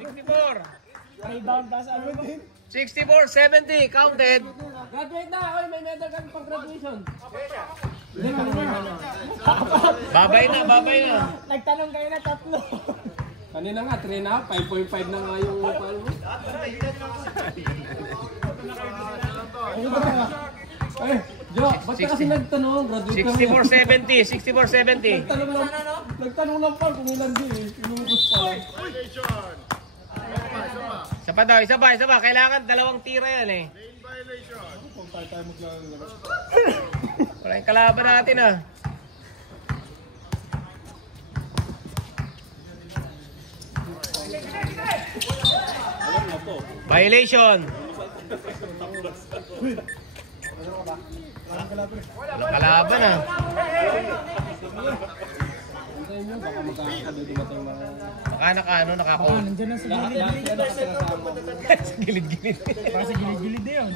64. Rebound, tas ano ba? 64, 70. Counted. Graduate na. Oy, may medal kami pang graduation. Babay na. Nagtanong kayo na 3. Kanina nga, 3 na. 5.5 na nga yung foul mo. Eh, Jo, ba't ka kasi nagtanong? Graduate ka 64, 70. Nagtanong lang pa kung ilan din eh. Inubos pa lang. Isa pa. Kailangan 2 tira yan eh. Wala yung kalaban natin ah. Violation. Walang kalaban ah. Baka naka-call. Nandiyan na sa gilid-gilid. Para sa gilid-gilid na yun.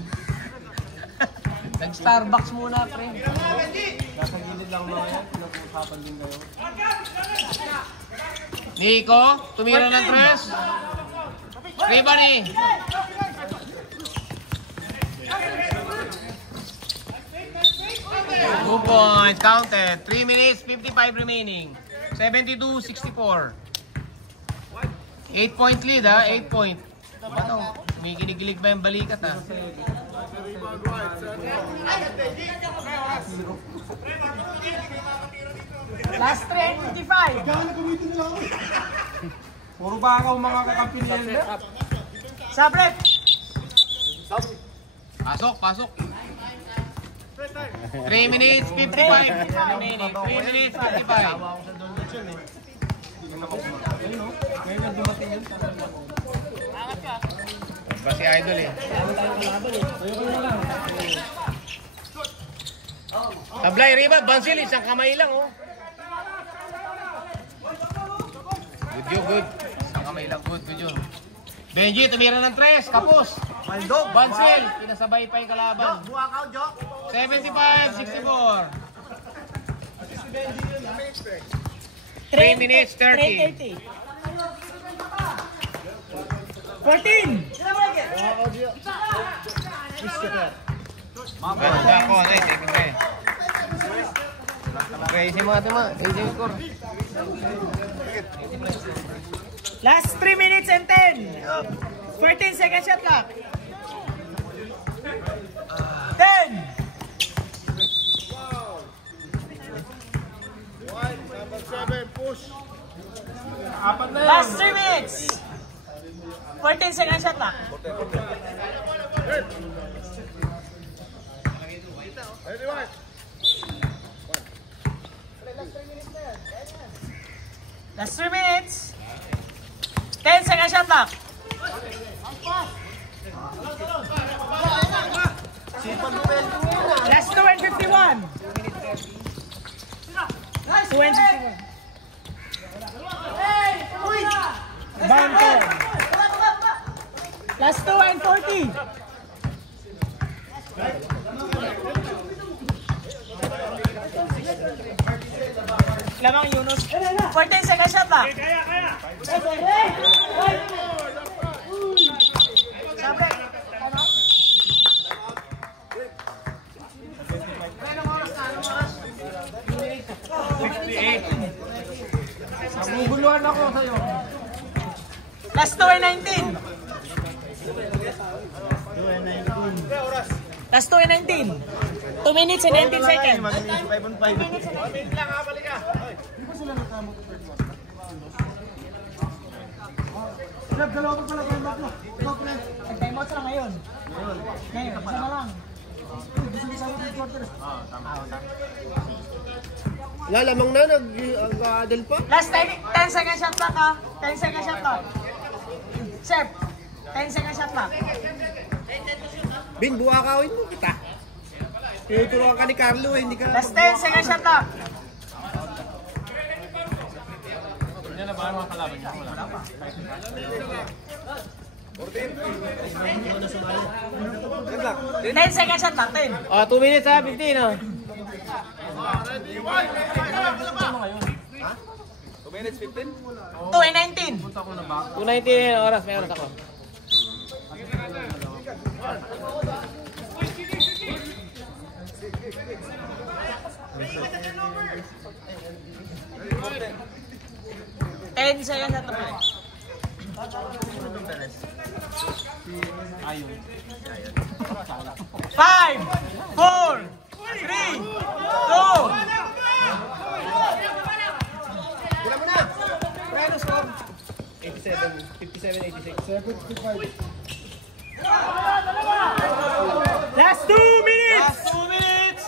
Nag-Starbucks muna, pre. Nasa gilid lang mga yan. Pinag-usapan din kayo. Nico, tumira ng 3. Ribani. Two points, counted. 3 minutes, 55 remaining. 72-64. 8 point lead ha, 8 point. Ano, may kinikilig ba yung balikat ha? Last 3:55. Puro ba ako mga kakampi ni Elmer? Sabrek. Pasok. 3 minutes 55. 3 minutes 55. Ba si Idol eh. Tablay, rebound, Bansil, isang kamay lang oh. Good job, good. Isang kamay lang, good job. Benji, tumira ng 3, kapos. Maldog. Bansil, pinasabay pa yung kalaban. Buwakaw, Jok. 75-64. 3 minutes 30. 14! Ganda ako, ano eh, take it. Crazy mga tama, crazy score. Last 3 minutes and 10. 14 seconds shot clock. 10. Number 7, push. Last 3 minutes. 14 seconds shot clock. Ready, one. Last 3 minutes. 10 seconds shot clock. Last 2 and 51. 2 and 51. Bunker. Last 2 and 40. Lamang Yunus. 14 seconds shot clock. Naguguluhan ako sa'yo. Last 2 and 19. Last 2 and 19. 2 minutes and 19 seconds. 5 on 5. Time out sila ngayon. Ngayon, isa na lang. Lalamang na, nag-adel pa. Last 10 seconds shot clock ha. 10 seconds shot clock. Chef, 10 seconds shot clock. Bin, buwakawin mo kita. Tinuturuan ka ni Carlo eh, hindi ka... Last 10 seconds shot clock. Yan na ba ang mga kalaban niya? Wala pa. 10 seconds shot clock, 10. 2 minutes ha, 15 oh. 2 minutes, 15? 2 and 19. 2:19 oras, may oras ako. Ten seconds shot clock. 5, 4, 3, 2. Bila mo na! Ano score? 57-86. Last 2 minutes. Last 2 minutes!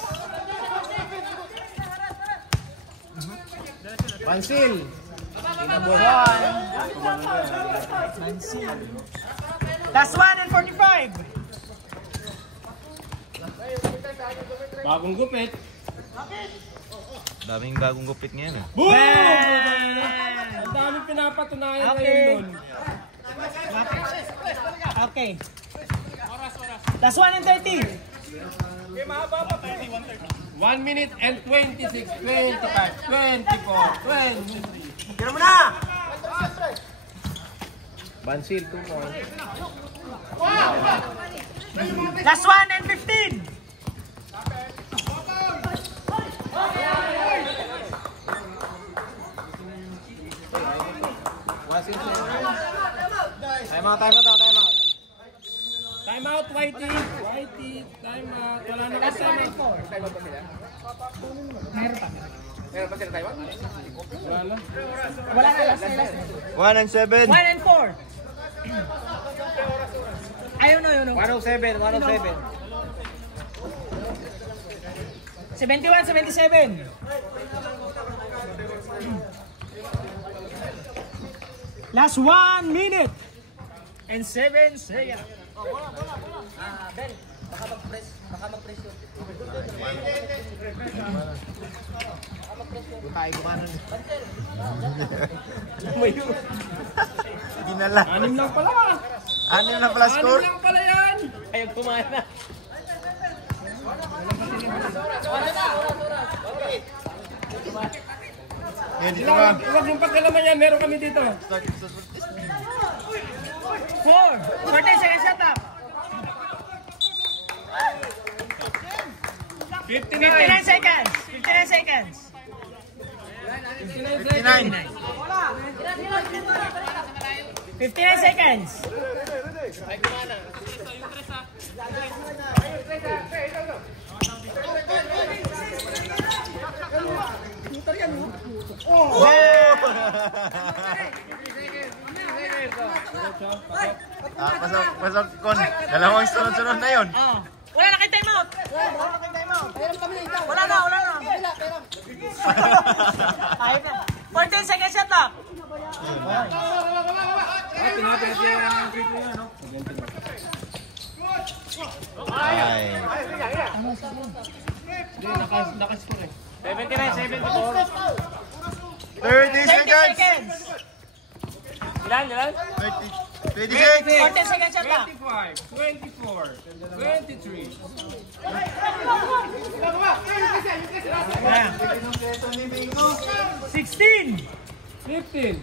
Bansil! Number 1. Last 1 and 45. Bagong gupit. Daming bagong gupit ngayon eh. Boom! Ang daming pinapatunayan ngayon nun. Okay. Last 1 and 30. 1 minute and 26, 25, 24, 20. Tira mo na. Bansil, 2 points. Last 1 and 15. Time out, time out, time out. Time out, Whitey. Whitey, time out. Wala na kasi time out. Wala. Wala na, last na. 1 and 7. 1 and 4. Ayun no, 107, 107. 71-77. Last 1 minute and 7 seconds. Tayo gumana. Ginala. 6 lang pala. 6 na pala 6 score. lang pala yan. Ayaw kumana. Yan, dito ba? Huwag yung pagkalaman yan. Meron kami dito. 4. 14 seconds shot up. 59. 59 seconds. 59 seconds. 59. 59 seconds. Pasok kon. Dalawang sunod-sunod na yun. Oh. Wala na kay time out. Wala na. Ayun na. 14 seconds shot up. Ay. 79-74. 30 seconds. Ilan? 26. 14 seconds shot up. 25, 24, 23. 16. 15.